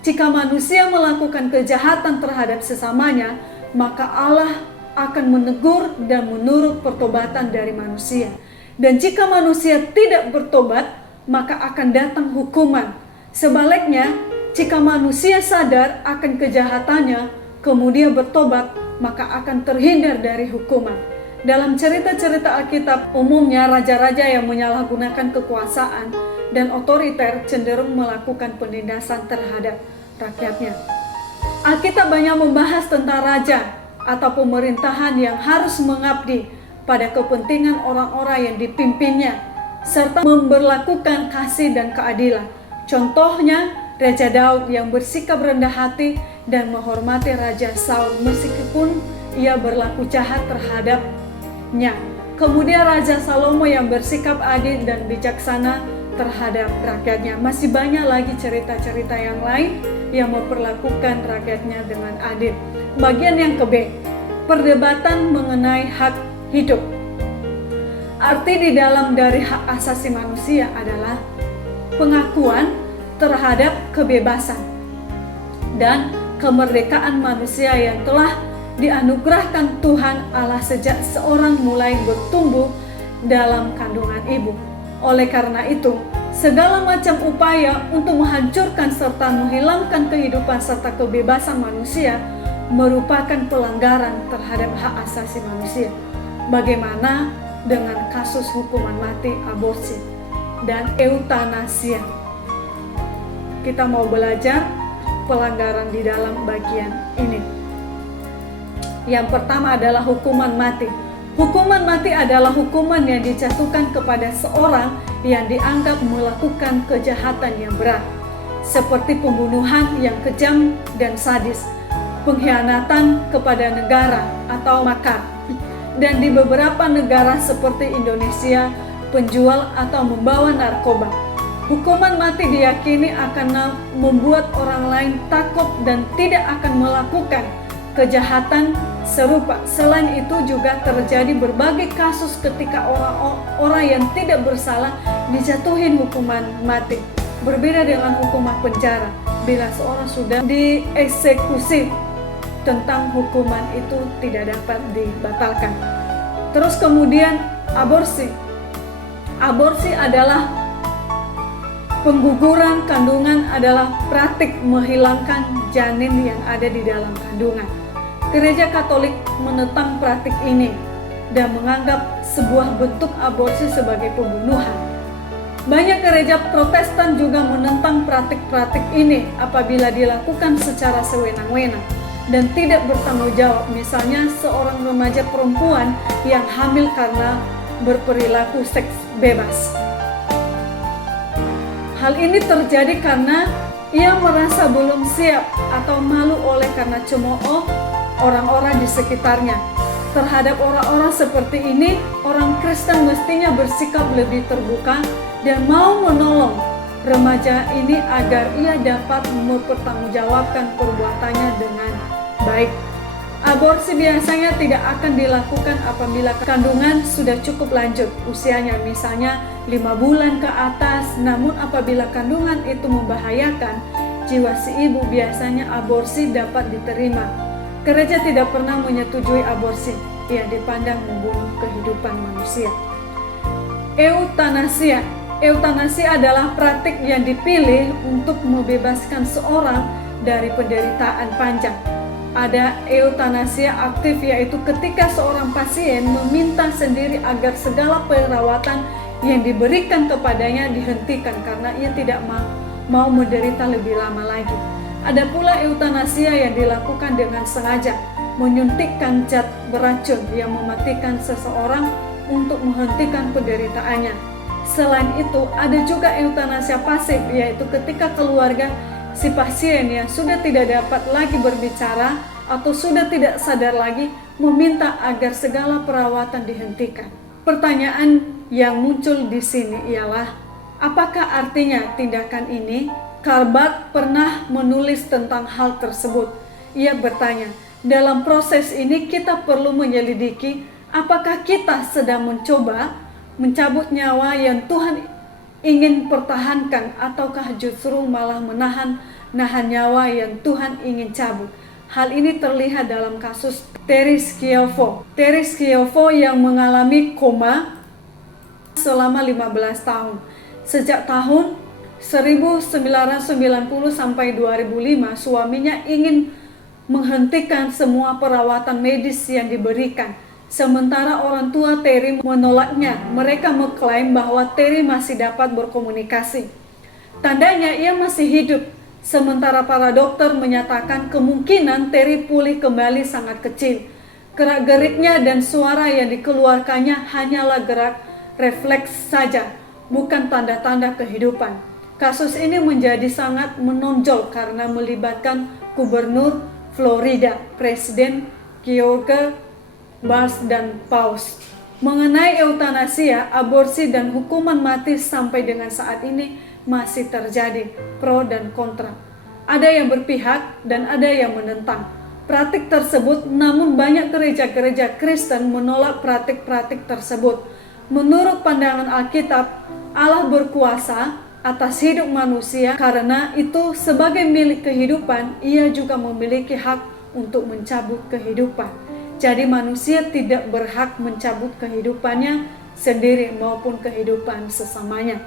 Jika manusia melakukan kejahatan terhadap sesamanya, maka Allah akan menegur dan menurut pertobatan dari manusia. Dan jika manusia tidak bertobat, maka akan datang hukuman. Sebaliknya, jika manusia sadar akan kejahatannya, kemudian bertobat, maka akan terhindar dari hukuman. Dalam cerita-cerita Alkitab, umumnya raja-raja yang menyalahgunakan kekuasaan dan otoriter cenderung melakukan penindasan terhadap rakyatnya. Alkitab banyak membahas tentang raja atau pemerintahan yang harus mengabdi pada kepentingan orang-orang yang dipimpinnya, serta memberlakukan kasih dan keadilan. Contohnya, Raja Daud yang bersikap rendah hati dan menghormati Raja Saul meskipun ia berlaku jahat terhadapnya. Kemudian Raja Salomo yang bersikap adil dan bijaksana terhadap rakyatnya. Masih banyak lagi cerita-cerita yang lain yang memperlakukan rakyatnya dengan adil. Bagian yang ke-B, perdebatan mengenai hak hidup. Arti di dalam dari hak asasi manusia adalah pengakuan terhadap kebebasan dan kemerdekaan manusia yang telah dianugerahkan Tuhan Allah sejak seorang mulai bertumbuh dalam kandungan ibu. Oleh karena itu, segala macam upaya untuk menghancurkan serta menghilangkan kehidupan serta kebebasan manusia merupakan pelanggaran terhadap hak asasi manusia. Bagaimana dengan kasus hukuman mati, aborsi, dan eutanasia? Kita mau belajar pelanggaran di dalam bagian ini. Yang pertama adalah hukuman mati. Hukuman mati adalah hukuman yang dijatuhkan kepada seorang yang dianggap melakukan kejahatan yang berat, seperti pembunuhan yang kejam dan sadis, pengkhianatan kepada negara atau makar. Dan di beberapa negara seperti Indonesia, penjual atau membawa narkoba. Hukuman mati diyakini akan membuat orang lain takut dan tidak akan melakukan kejahatan serupa. Selain itu juga terjadi berbagai kasus ketika orang-orang yang tidak bersalah dijatuhin hukuman mati. Berbeda dengan hukuman penjara, bila seorang sudah dieksekusi, tentang hukuman itu tidak dapat dibatalkan. Terus kemudian aborsi. Aborsi adalah pengguguran kandungan, adalah praktik menghilangkan janin yang ada di dalam kandungan. Gereja Katolik menentang praktik ini dan menganggap sebuah bentuk aborsi sebagai pembunuhan. Banyak gereja Protestan juga menentang praktik-praktik ini apabila dilakukan secara sewenang-wenang dan tidak bertanggung jawab. Misalnya seorang remaja perempuan yang hamil karena berperilaku seks bebas. Hal ini terjadi karena ia merasa belum siap atau malu oleh karena cemooh orang-orang di sekitarnya. Terhadap orang-orang seperti ini, orang Kristen mestinya bersikap lebih terbuka dan mau menolong remaja ini agar ia dapat mempertanggungjawabkan perbuatannya dengan baik. Aborsi biasanya tidak akan dilakukan apabila kandungan sudah cukup lanjut usianya, misalnya 5 bulan ke atas. Namun apabila kandungan itu membahayakan jiwa si ibu, biasanya aborsi dapat diterima. Gereja tidak pernah menyetujui aborsi yang dipandang membunuh kehidupan manusia. Eutanasia. Eutanasia adalah praktik yang dipilih untuk membebaskan seorang dari penderitaan panjang. Ada eutanasia aktif, yaitu ketika seorang pasien meminta sendiri agar segala perawatan yang diberikan kepadanya dihentikan karena ia tidak mau menderita lebih lama lagi. Ada pula eutanasia yang dilakukan dengan sengaja, menyuntikkan zat beracun yang mematikan seseorang untuk menghentikan penderitaannya. Selain itu, ada juga eutanasia pasif, yaitu ketika keluarga si pasien yang sudah tidak dapat lagi berbicara atau sudah tidak sadar lagi meminta agar segala perawatan dihentikan. Pertanyaan yang muncul di sini ialah, apakah artinya tindakan ini? Karl Barth pernah menulis tentang hal tersebut. Ia bertanya, dalam proses ini kita perlu menyelidiki apakah kita sedang mencoba mencabut nyawa yang Tuhan ingin pertahankan, ataukah justru malah menahan nyawa yang Tuhan ingin cabut. Hal ini terlihat dalam kasus Terry Schiavo. Terry Schiavo yang mengalami koma selama 15 tahun. Sejak tahun 1990 sampai 2005, suaminya ingin menghentikan semua perawatan medis yang diberikan. Sementara orang tua Terry menolaknya. Mereka mengklaim bahwa Terry masih dapat berkomunikasi. Tandanya ia masih hidup. Sementara para dokter menyatakan kemungkinan Terry pulih kembali sangat kecil. Gerak-geriknya dan suara yang dikeluarkannya hanyalah gerak refleks saja, bukan tanda-tanda kehidupan. Kasus ini menjadi sangat menonjol karena melibatkan Gubernur Florida, Presiden George Bush dan Paus. Mengenai eutanasia, aborsi dan hukuman mati sampai dengan saat ini masih terjadi pro dan kontra. Ada yang berpihak dan ada yang menentang praktik tersebut, namun banyak gereja-gereja Kristen menolak praktik-praktik tersebut. Menurut pandangan Alkitab, Allah berkuasa atas hidup manusia, karena itu sebagai milik kehidupan, ia juga memiliki hak untuk mencabut kehidupan. Jadi manusia tidak berhak mencabut kehidupannya sendiri maupun kehidupan sesamanya.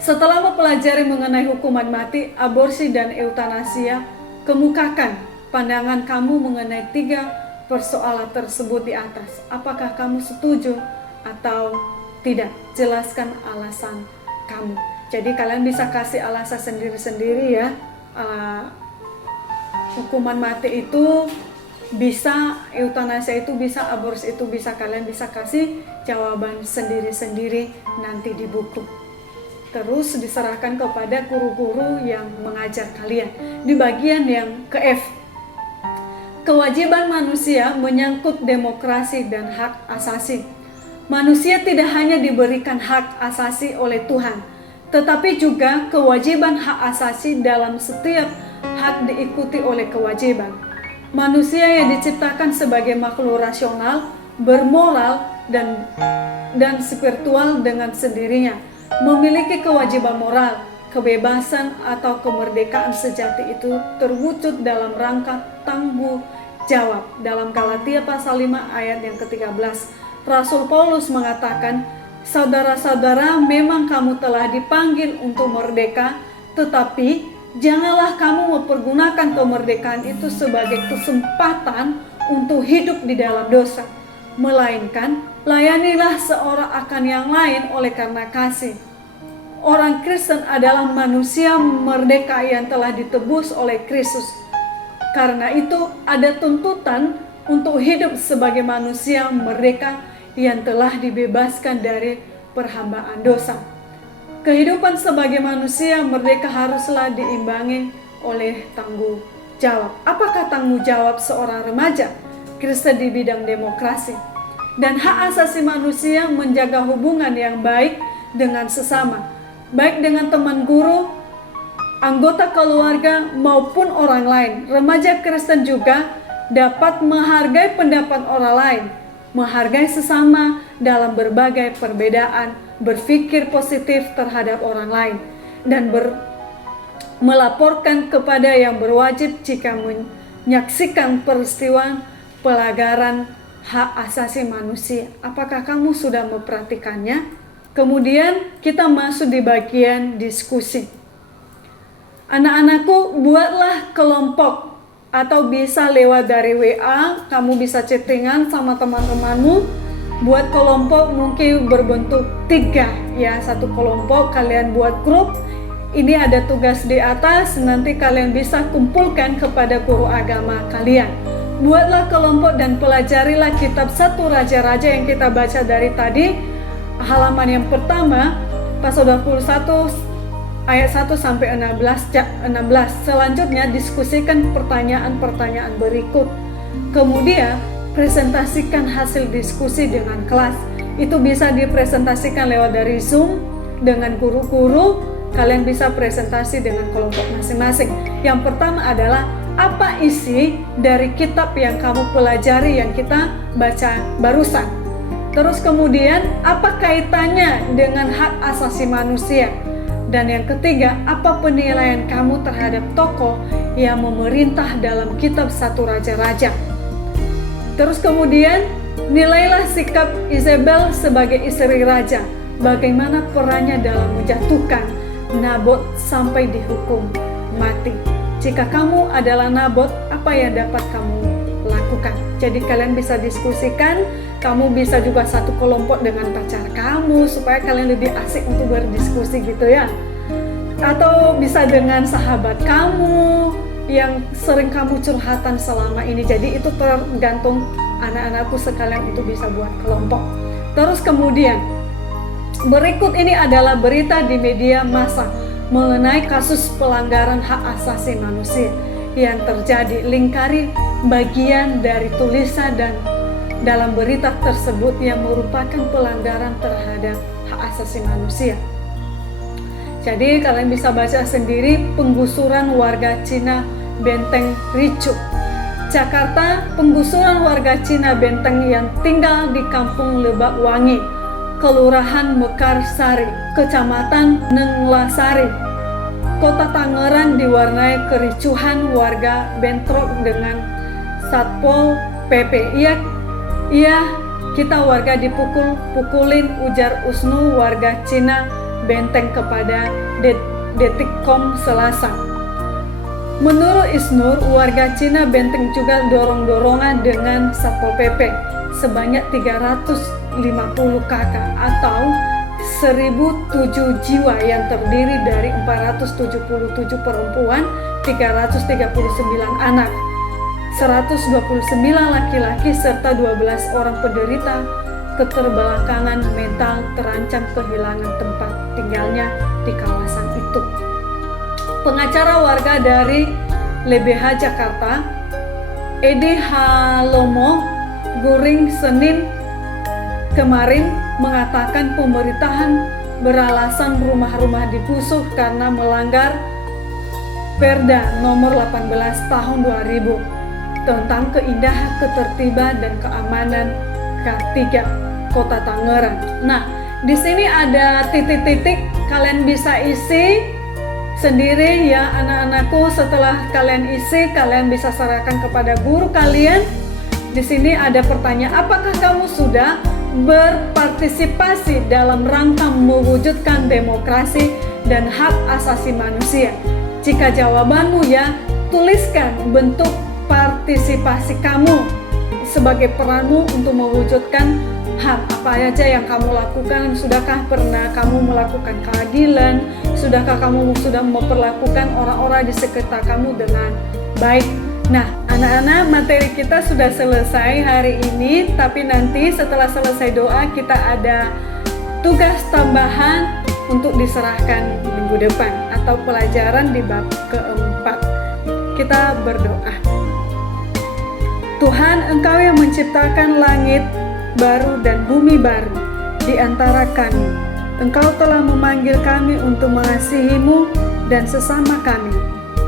Setelah mempelajari mengenai hukuman mati, aborsi dan eutanasia, kemukakan pandangan kamu mengenai 3 persoalan tersebut di atas. Apakah kamu setuju atau tidak? Jelaskan alasan kamu. Jadi kalian bisa kasih alasan sendiri-sendiri ya. Hukuman mati itu bisa, eutanasia itu bisa, aborsi itu bisa. Kalian bisa kasih jawaban sendiri-sendiri nanti di buku. Terus diserahkan kepada guru-guru yang mengajar kalian. Di bagian yang ke F, kewajiban manusia menyangkut demokrasi dan hak asasi. Manusia tidak hanya diberikan hak asasi oleh Tuhan, tetapi juga kewajiban hak asasi. Dalam setiap hak diikuti oleh kewajiban. Manusia yang diciptakan sebagai makhluk rasional, bermoral dan spiritual dengan sendirinya, memiliki kewajiban moral. Kebebasan atau kemerdekaan sejati itu terwujud dalam rangka tanggung jawab. Dalam Galatia pasal 5 ayat yang ke-13, Rasul Paulus mengatakan, saudara-saudara, memang kamu telah dipanggil untuk merdeka, tetapi janganlah kamu mempergunakan kemerdekaan itu sebagai kesempatan untuk hidup di dalam dosa, melainkan layanilah seorang akan yang lain oleh karena kasih. Orang Kristen adalah manusia merdeka yang telah ditebus oleh Kristus. Karena itu ada tuntutan untuk hidup sebagai manusia merdeka yang telah dibebaskan dari perhambaan dosa. Kehidupan sebagai manusia merdeka haruslah diimbangi oleh tanggung jawab. Apakah tanggung jawab seorang remaja Kristen di bidang demokrasi dan hak asasi manusia? Menjaga hubungan yang baik dengan sesama, baik dengan teman guru, anggota keluarga maupun orang lain. Remaja Kristen juga dapat menghargai pendapat orang lain, menghargai sesama dalam berbagai perbedaan, berpikir positif terhadap orang lain, dan melaporkan kepada yang berwajib jika menyaksikan peristiwa pelanggaran hak asasi manusia. Apakah kamu sudah memperhatikannya? Kemudian kita masuk di bagian diskusi. Anak-anakku, buatlah kelompok, atau bisa lewat dari WA, kamu bisa chattingan sama teman-temanmu. Buat kelompok mungkin berbentuk 3 ya, satu kelompok kalian buat grup. Ini ada tugas di atas, nanti kalian bisa kumpulkan kepada guru agama kalian. Buatlah kelompok dan pelajarilah kitab 1 Raja-Raja yang kita baca dari tadi. Halaman yang pertama, pasal 21 ayat 1 sampai 16. Selanjutnya diskusikan pertanyaan-pertanyaan berikut. Kemudian presentasikan hasil diskusi dengan kelas. Itu bisa dipresentasikan lewat dari Zoom dengan guru-guru. Kalian bisa presentasi dengan kelompok masing-masing. Yang pertama adalah apa isi dari kitab yang kamu pelajari yang kita baca barusan. Terus kemudian apa kaitannya dengan hak asasi manusia? Dan yang ketiga, apa penilaian kamu terhadap tokoh yang memerintah dalam kitab 1 Raja-Raja? Terus kemudian, nilailah sikap Isabel sebagai istri raja. Bagaimana perannya dalam menjatuhkan Nabot sampai dihukum mati. Jika kamu adalah Nabot, apa yang dapat kamu lakukan? Jadi kalian bisa diskusikan, kamu bisa juga satu kelompok dengan pacar kamu supaya kalian lebih asik untuk berdiskusi gitu ya. Atau bisa dengan sahabat kamu yang sering kamu curhatan selama ini. Jadi itu tergantung anak-anakku sekalian itu bisa buat kelompok. Terus kemudian berikut ini adalah berita di media massa mengenai kasus pelanggaran hak asasi manusia yang terjadi. Lingkari bagian dari tulisan dan dalam berita tersebut yang merupakan pelanggaran terhadap hak asasi manusia. Jadi kalian bisa baca sendiri. Penggusuran warga Cina Benteng ricuh. Jakarta, penggusuran warga Cina Benteng yang tinggal di Kampung Lebak Wangi, Kelurahan Mekarsari, Kecamatan Nenglasari, Kota Tangerang diwarnai kericuhan warga bentrok dengan Satpol PP. Kita warga dipukul-pukulin, ujar Usnu warga Cina Benteng kepada Detikcom Selasa. Menurut Isnur, warga Cina Benteng juga dorong-dorongan dengan Satpol PP sebanyak 350 kakak atau 1007 jiwa yang terdiri dari 477 perempuan, 339 anak, 129 laki-laki serta 12 orang penderita keterbelakangan mental terancam kehilangan tempat tinggalnya di kawasan itu. Pengacara warga dari LBH Jakarta, Edi Halomo Guring, Senin kemarin mengatakan pemerintahan beralasan rumah-rumah digusur karena melanggar Perda nomor 18 tahun 2000 tentang keindahan, ketertiban dan keamanan K3 Kota Tangerang. Nah, di sini ada titik-titik, kalian bisa isi sendiri ya anak-anakku. Setelah kalian isi, kalian bisa serahkan kepada guru kalian. Di sini ada pertanyaan, apakah kamu sudah berpartisipasi dalam rangka mewujudkan demokrasi dan hak asasi manusia? Jika jawabanmu ya, tuliskan bentuk partisipasi kamu sebagai peranmu untuk mewujudkan hak apa aja yang kamu lakukan. Sudahkah pernah kamu melakukan keadilan? Sudahkah kamu sudah memperlakukan orang-orang di sekitar kamu dengan baik? Nah, anak-anak, materi kita sudah selesai hari ini, tapi nanti setelah selesai doa kita ada tugas tambahan untuk diserahkan minggu depan atau pelajaran di bab keempat. Kita berdoa. Tuhan, Engkau yang menciptakan langit baru dan bumi baru di antara kami. Engkau telah memanggil kami untuk mengasihi-Mu dan sesama kami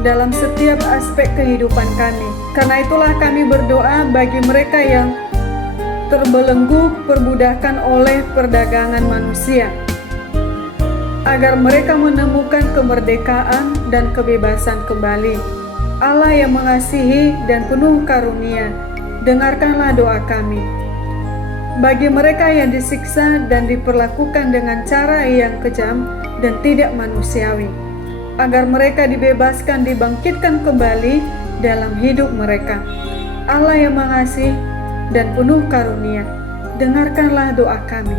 dalam setiap aspek kehidupan kami. Karena itulah kami berdoa bagi mereka yang terbelenggu perbudakan oleh perdagangan manusia, agar mereka menemukan kemerdekaan dan kebebasan kembali. Allah yang mengasihi dan penuh karunia, dengarkanlah doa kami. Bagi mereka yang disiksa dan diperlakukan dengan cara yang kejam dan tidak manusiawi, agar mereka dibebaskan, dibangkitkan kembali dalam hidup mereka. Allah yang mengasihi dan penuh karunia, dengarkanlah doa kami.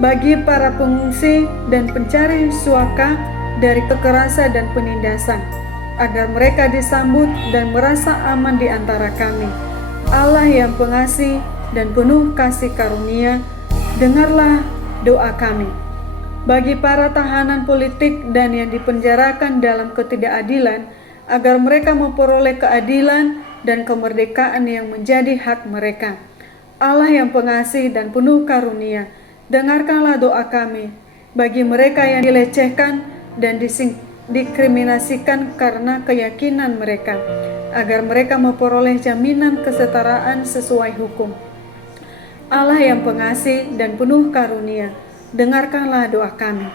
Bagi para pengungsi dan pencari suaka dari kekerasan dan penindasan, agar mereka disambut dan merasa aman di antara kami. Allah yang pengasih dan penuh kasih karunia, dengarlah doa kami. bagi para tahanan politik dan yang dipenjarakan dalam ketidakadilan, agar mereka memperoleh keadilan dan kemerdekaan yang menjadi hak mereka. Allah yang pengasih dan penuh karunia, dengarkanlah doa kami bagi mereka yang dilecehkan dan diskriminasikan karena keyakinan mereka, agar mereka memperoleh jaminan kesetaraan sesuai hukum. Allah yang pengasih dan penuh karunia, dengarkanlah doa kami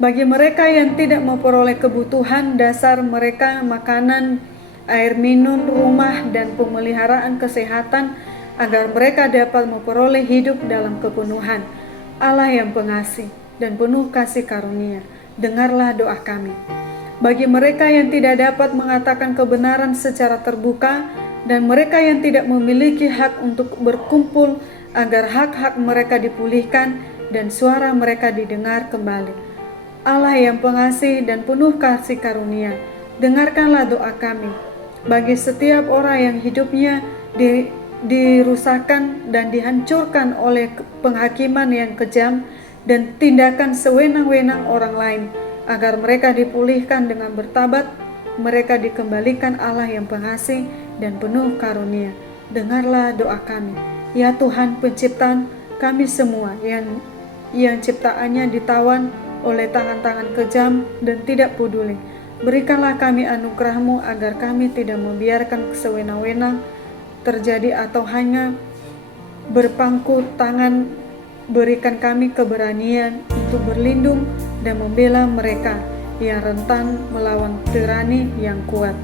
bagi mereka yang tidak memperoleh kebutuhan dasar mereka, makanan, air minum, rumah, dan pemeliharaan kesehatan, agar mereka dapat memperoleh hidup dalam kepenuhan. Allah yang pengasih dan penuh kasih karunia, dengarlah doa kami bagi mereka yang tidak dapat mengatakan kebenaran secara terbuka dan mereka yang tidak memiliki hak untuk berkumpul, agar hak-hak mereka dipulihkan dan suara mereka didengar kembali. Allah yang pengasih dan penuh kasih karunia, dengarkanlah doa kami bagi setiap orang yang hidupnya dirusakkan dan dihancurkan oleh penghakiman yang kejam dan tindakan sewenang-wenang orang lain, agar mereka dipulihkan dengan bertabat, mereka dikembalikan Allah yang pengasih dan penuh karunia. Dengarlah doa kami, ya Tuhan pencipta kami semua yang ciptaannya ditawan oleh tangan-tangan kejam dan tidak peduli. Berikanlah kami anugerah-Mu agar kami tidak membiarkan sewenang-wenang terjadi atau hanya berpangku tangan. Berikan kami keberanian untuk berlindung dan membela mereka yang rentan melawan tirani yang kuat.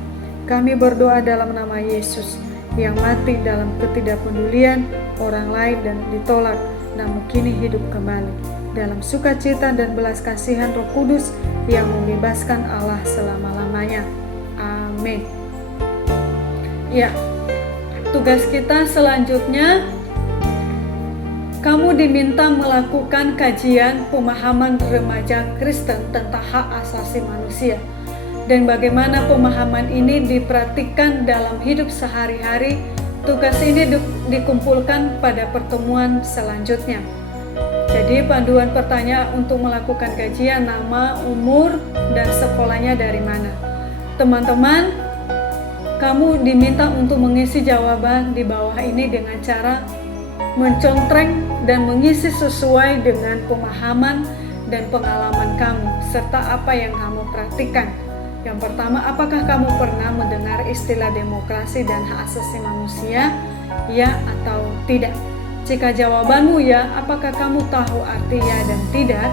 Kami berdoa dalam nama Yesus yang mati dalam ketidakpedulian orang lain dan ditolak, namun kini hidup kembali dalam sukacita dan belas kasihan Roh Kudus yang membebaskan Allah selama-lamanya. Amin. Ya, tugas kita selanjutnya, kamu diminta melakukan kajian pemahaman remaja Kristen tentang hak asasi manusia dan bagaimana pemahaman ini dipraktikkan dalam hidup sehari-hari. Tugas ini dikumpulkan pada pertemuan selanjutnya. Jadi panduan pertanyaan untuk melakukan kajian: nama, umur, dan sekolahnya dari mana. Teman-teman, kamu diminta untuk mengisi jawaban di bawah ini dengan cara mencontreng dan mengisi sesuai dengan pemahaman dan pengalaman kamu serta apa yang kamu praktikkan. Yang pertama, apakah kamu pernah mendengar istilah demokrasi dan hak asasi manusia? Ya atau tidak? Jika jawabanmu ya, apakah kamu tahu arti ya dan tidak?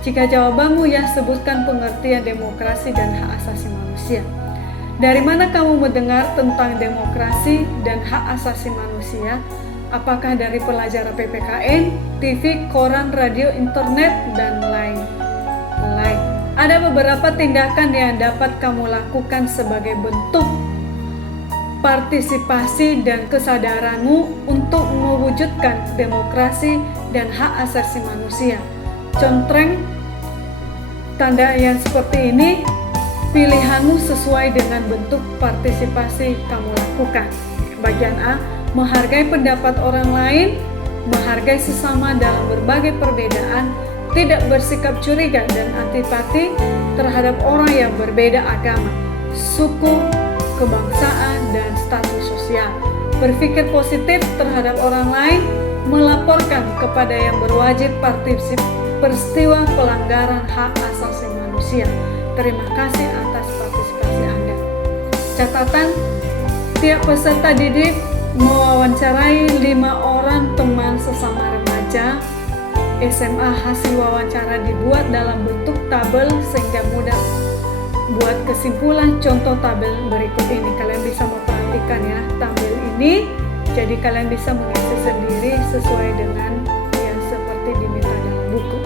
Jika jawabanmu ya, sebutkan pengertian demokrasi dan hak asasi manusia. Dari mana kamu mendengar tentang demokrasi dan hak asasi manusia? Apakah dari pelajaran PPKN, TV, koran, radio, internet, dan lain-lain? Ada beberapa tindakan yang dapat kamu lakukan sebagai bentuk partisipasi dan kesadaranmu untuk mewujudkan demokrasi dan hak asasi manusia. Contreng tanda yang seperti ini, pilihanmu sesuai dengan bentuk partisipasi kamu lakukan. Bagian A, menghargai pendapat orang lain, menghargai sesama dalam berbagai perbedaan, tidak bersikap curiga dan antipati terhadap orang yang berbeda agama, suku, kebangsaan, dan status sosial. Berpikir positif terhadap orang lain, melaporkan kepada yang berwajib peristiwa pelanggaran hak asasi manusia. Terima kasih atas partisipasi Anda. Catatan, tiap peserta didik mewawancarai 5 orang teman sesama remaja SMA. Hasil wawancara dibuat dalam bentuk tabel sehingga mudah buat kesimpulan. Contoh tabel berikut ini, kalian bisa memperhatikan ya tabel ini, jadi kalian bisa mengisi sendiri sesuai dengan yang seperti diminta dalam buku.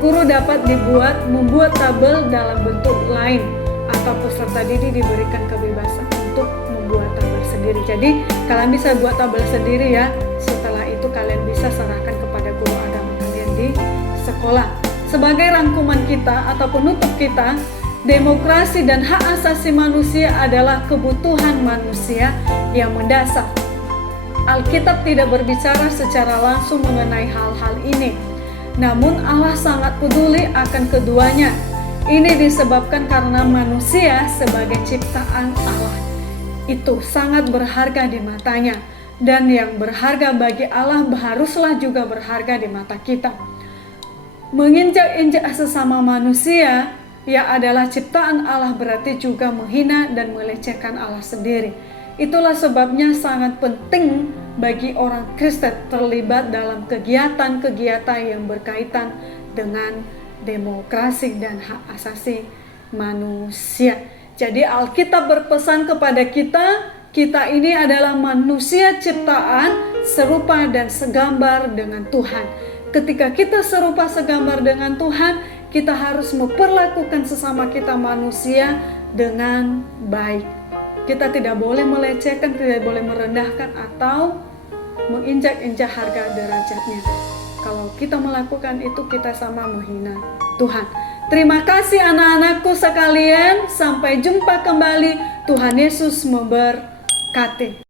Guru dapat membuat tabel dalam bentuk lain atau peserta didik diberikan kebebasan untuk membuat tabel sendiri. Jadi kalian bisa buat tabel sendiri ya. Setelah itu kalian bisa serahkan kepada guru agama kalian di sekolah. Sebagai rangkuman kita atau penutup kita, demokrasi dan hak asasi manusia adalah kebutuhan manusia yang mendasar. Alkitab tidak berbicara secara langsung mengenai hal-hal ini. namun Allah sangat peduli akan keduanya. Ini disebabkan karena manusia sebagai ciptaan Allah itu sangat berharga di matanya, dan yang berharga bagi Allah haruslah juga berharga di mata kita. Menginjak-injak sesama manusia yang adalah ciptaan Allah berarti juga menghina dan melecehkan Allah sendiri. Itulah sebabnya sangat penting bagi orang Kristen terlibat dalam kegiatan-kegiatan yang berkaitan dengan demokrasi dan hak asasi manusia. Jadi Alkitab berpesan kepada kita ini adalah manusia ciptaan serupa dan segambar dengan Tuhan. Ketika kita serupa segambar dengan Tuhan, kita harus memperlakukan sesama kita manusia dengan baik. Kita tidak boleh melecehkan, tidak boleh merendahkan atau menginjak-injak harga derajatnya. Kalau kita melakukan itu, kita sama menghina Tuhan. Terima kasih anak-anakku sekalian. Sampai jumpa kembali. Tuhan Yesus memberkati.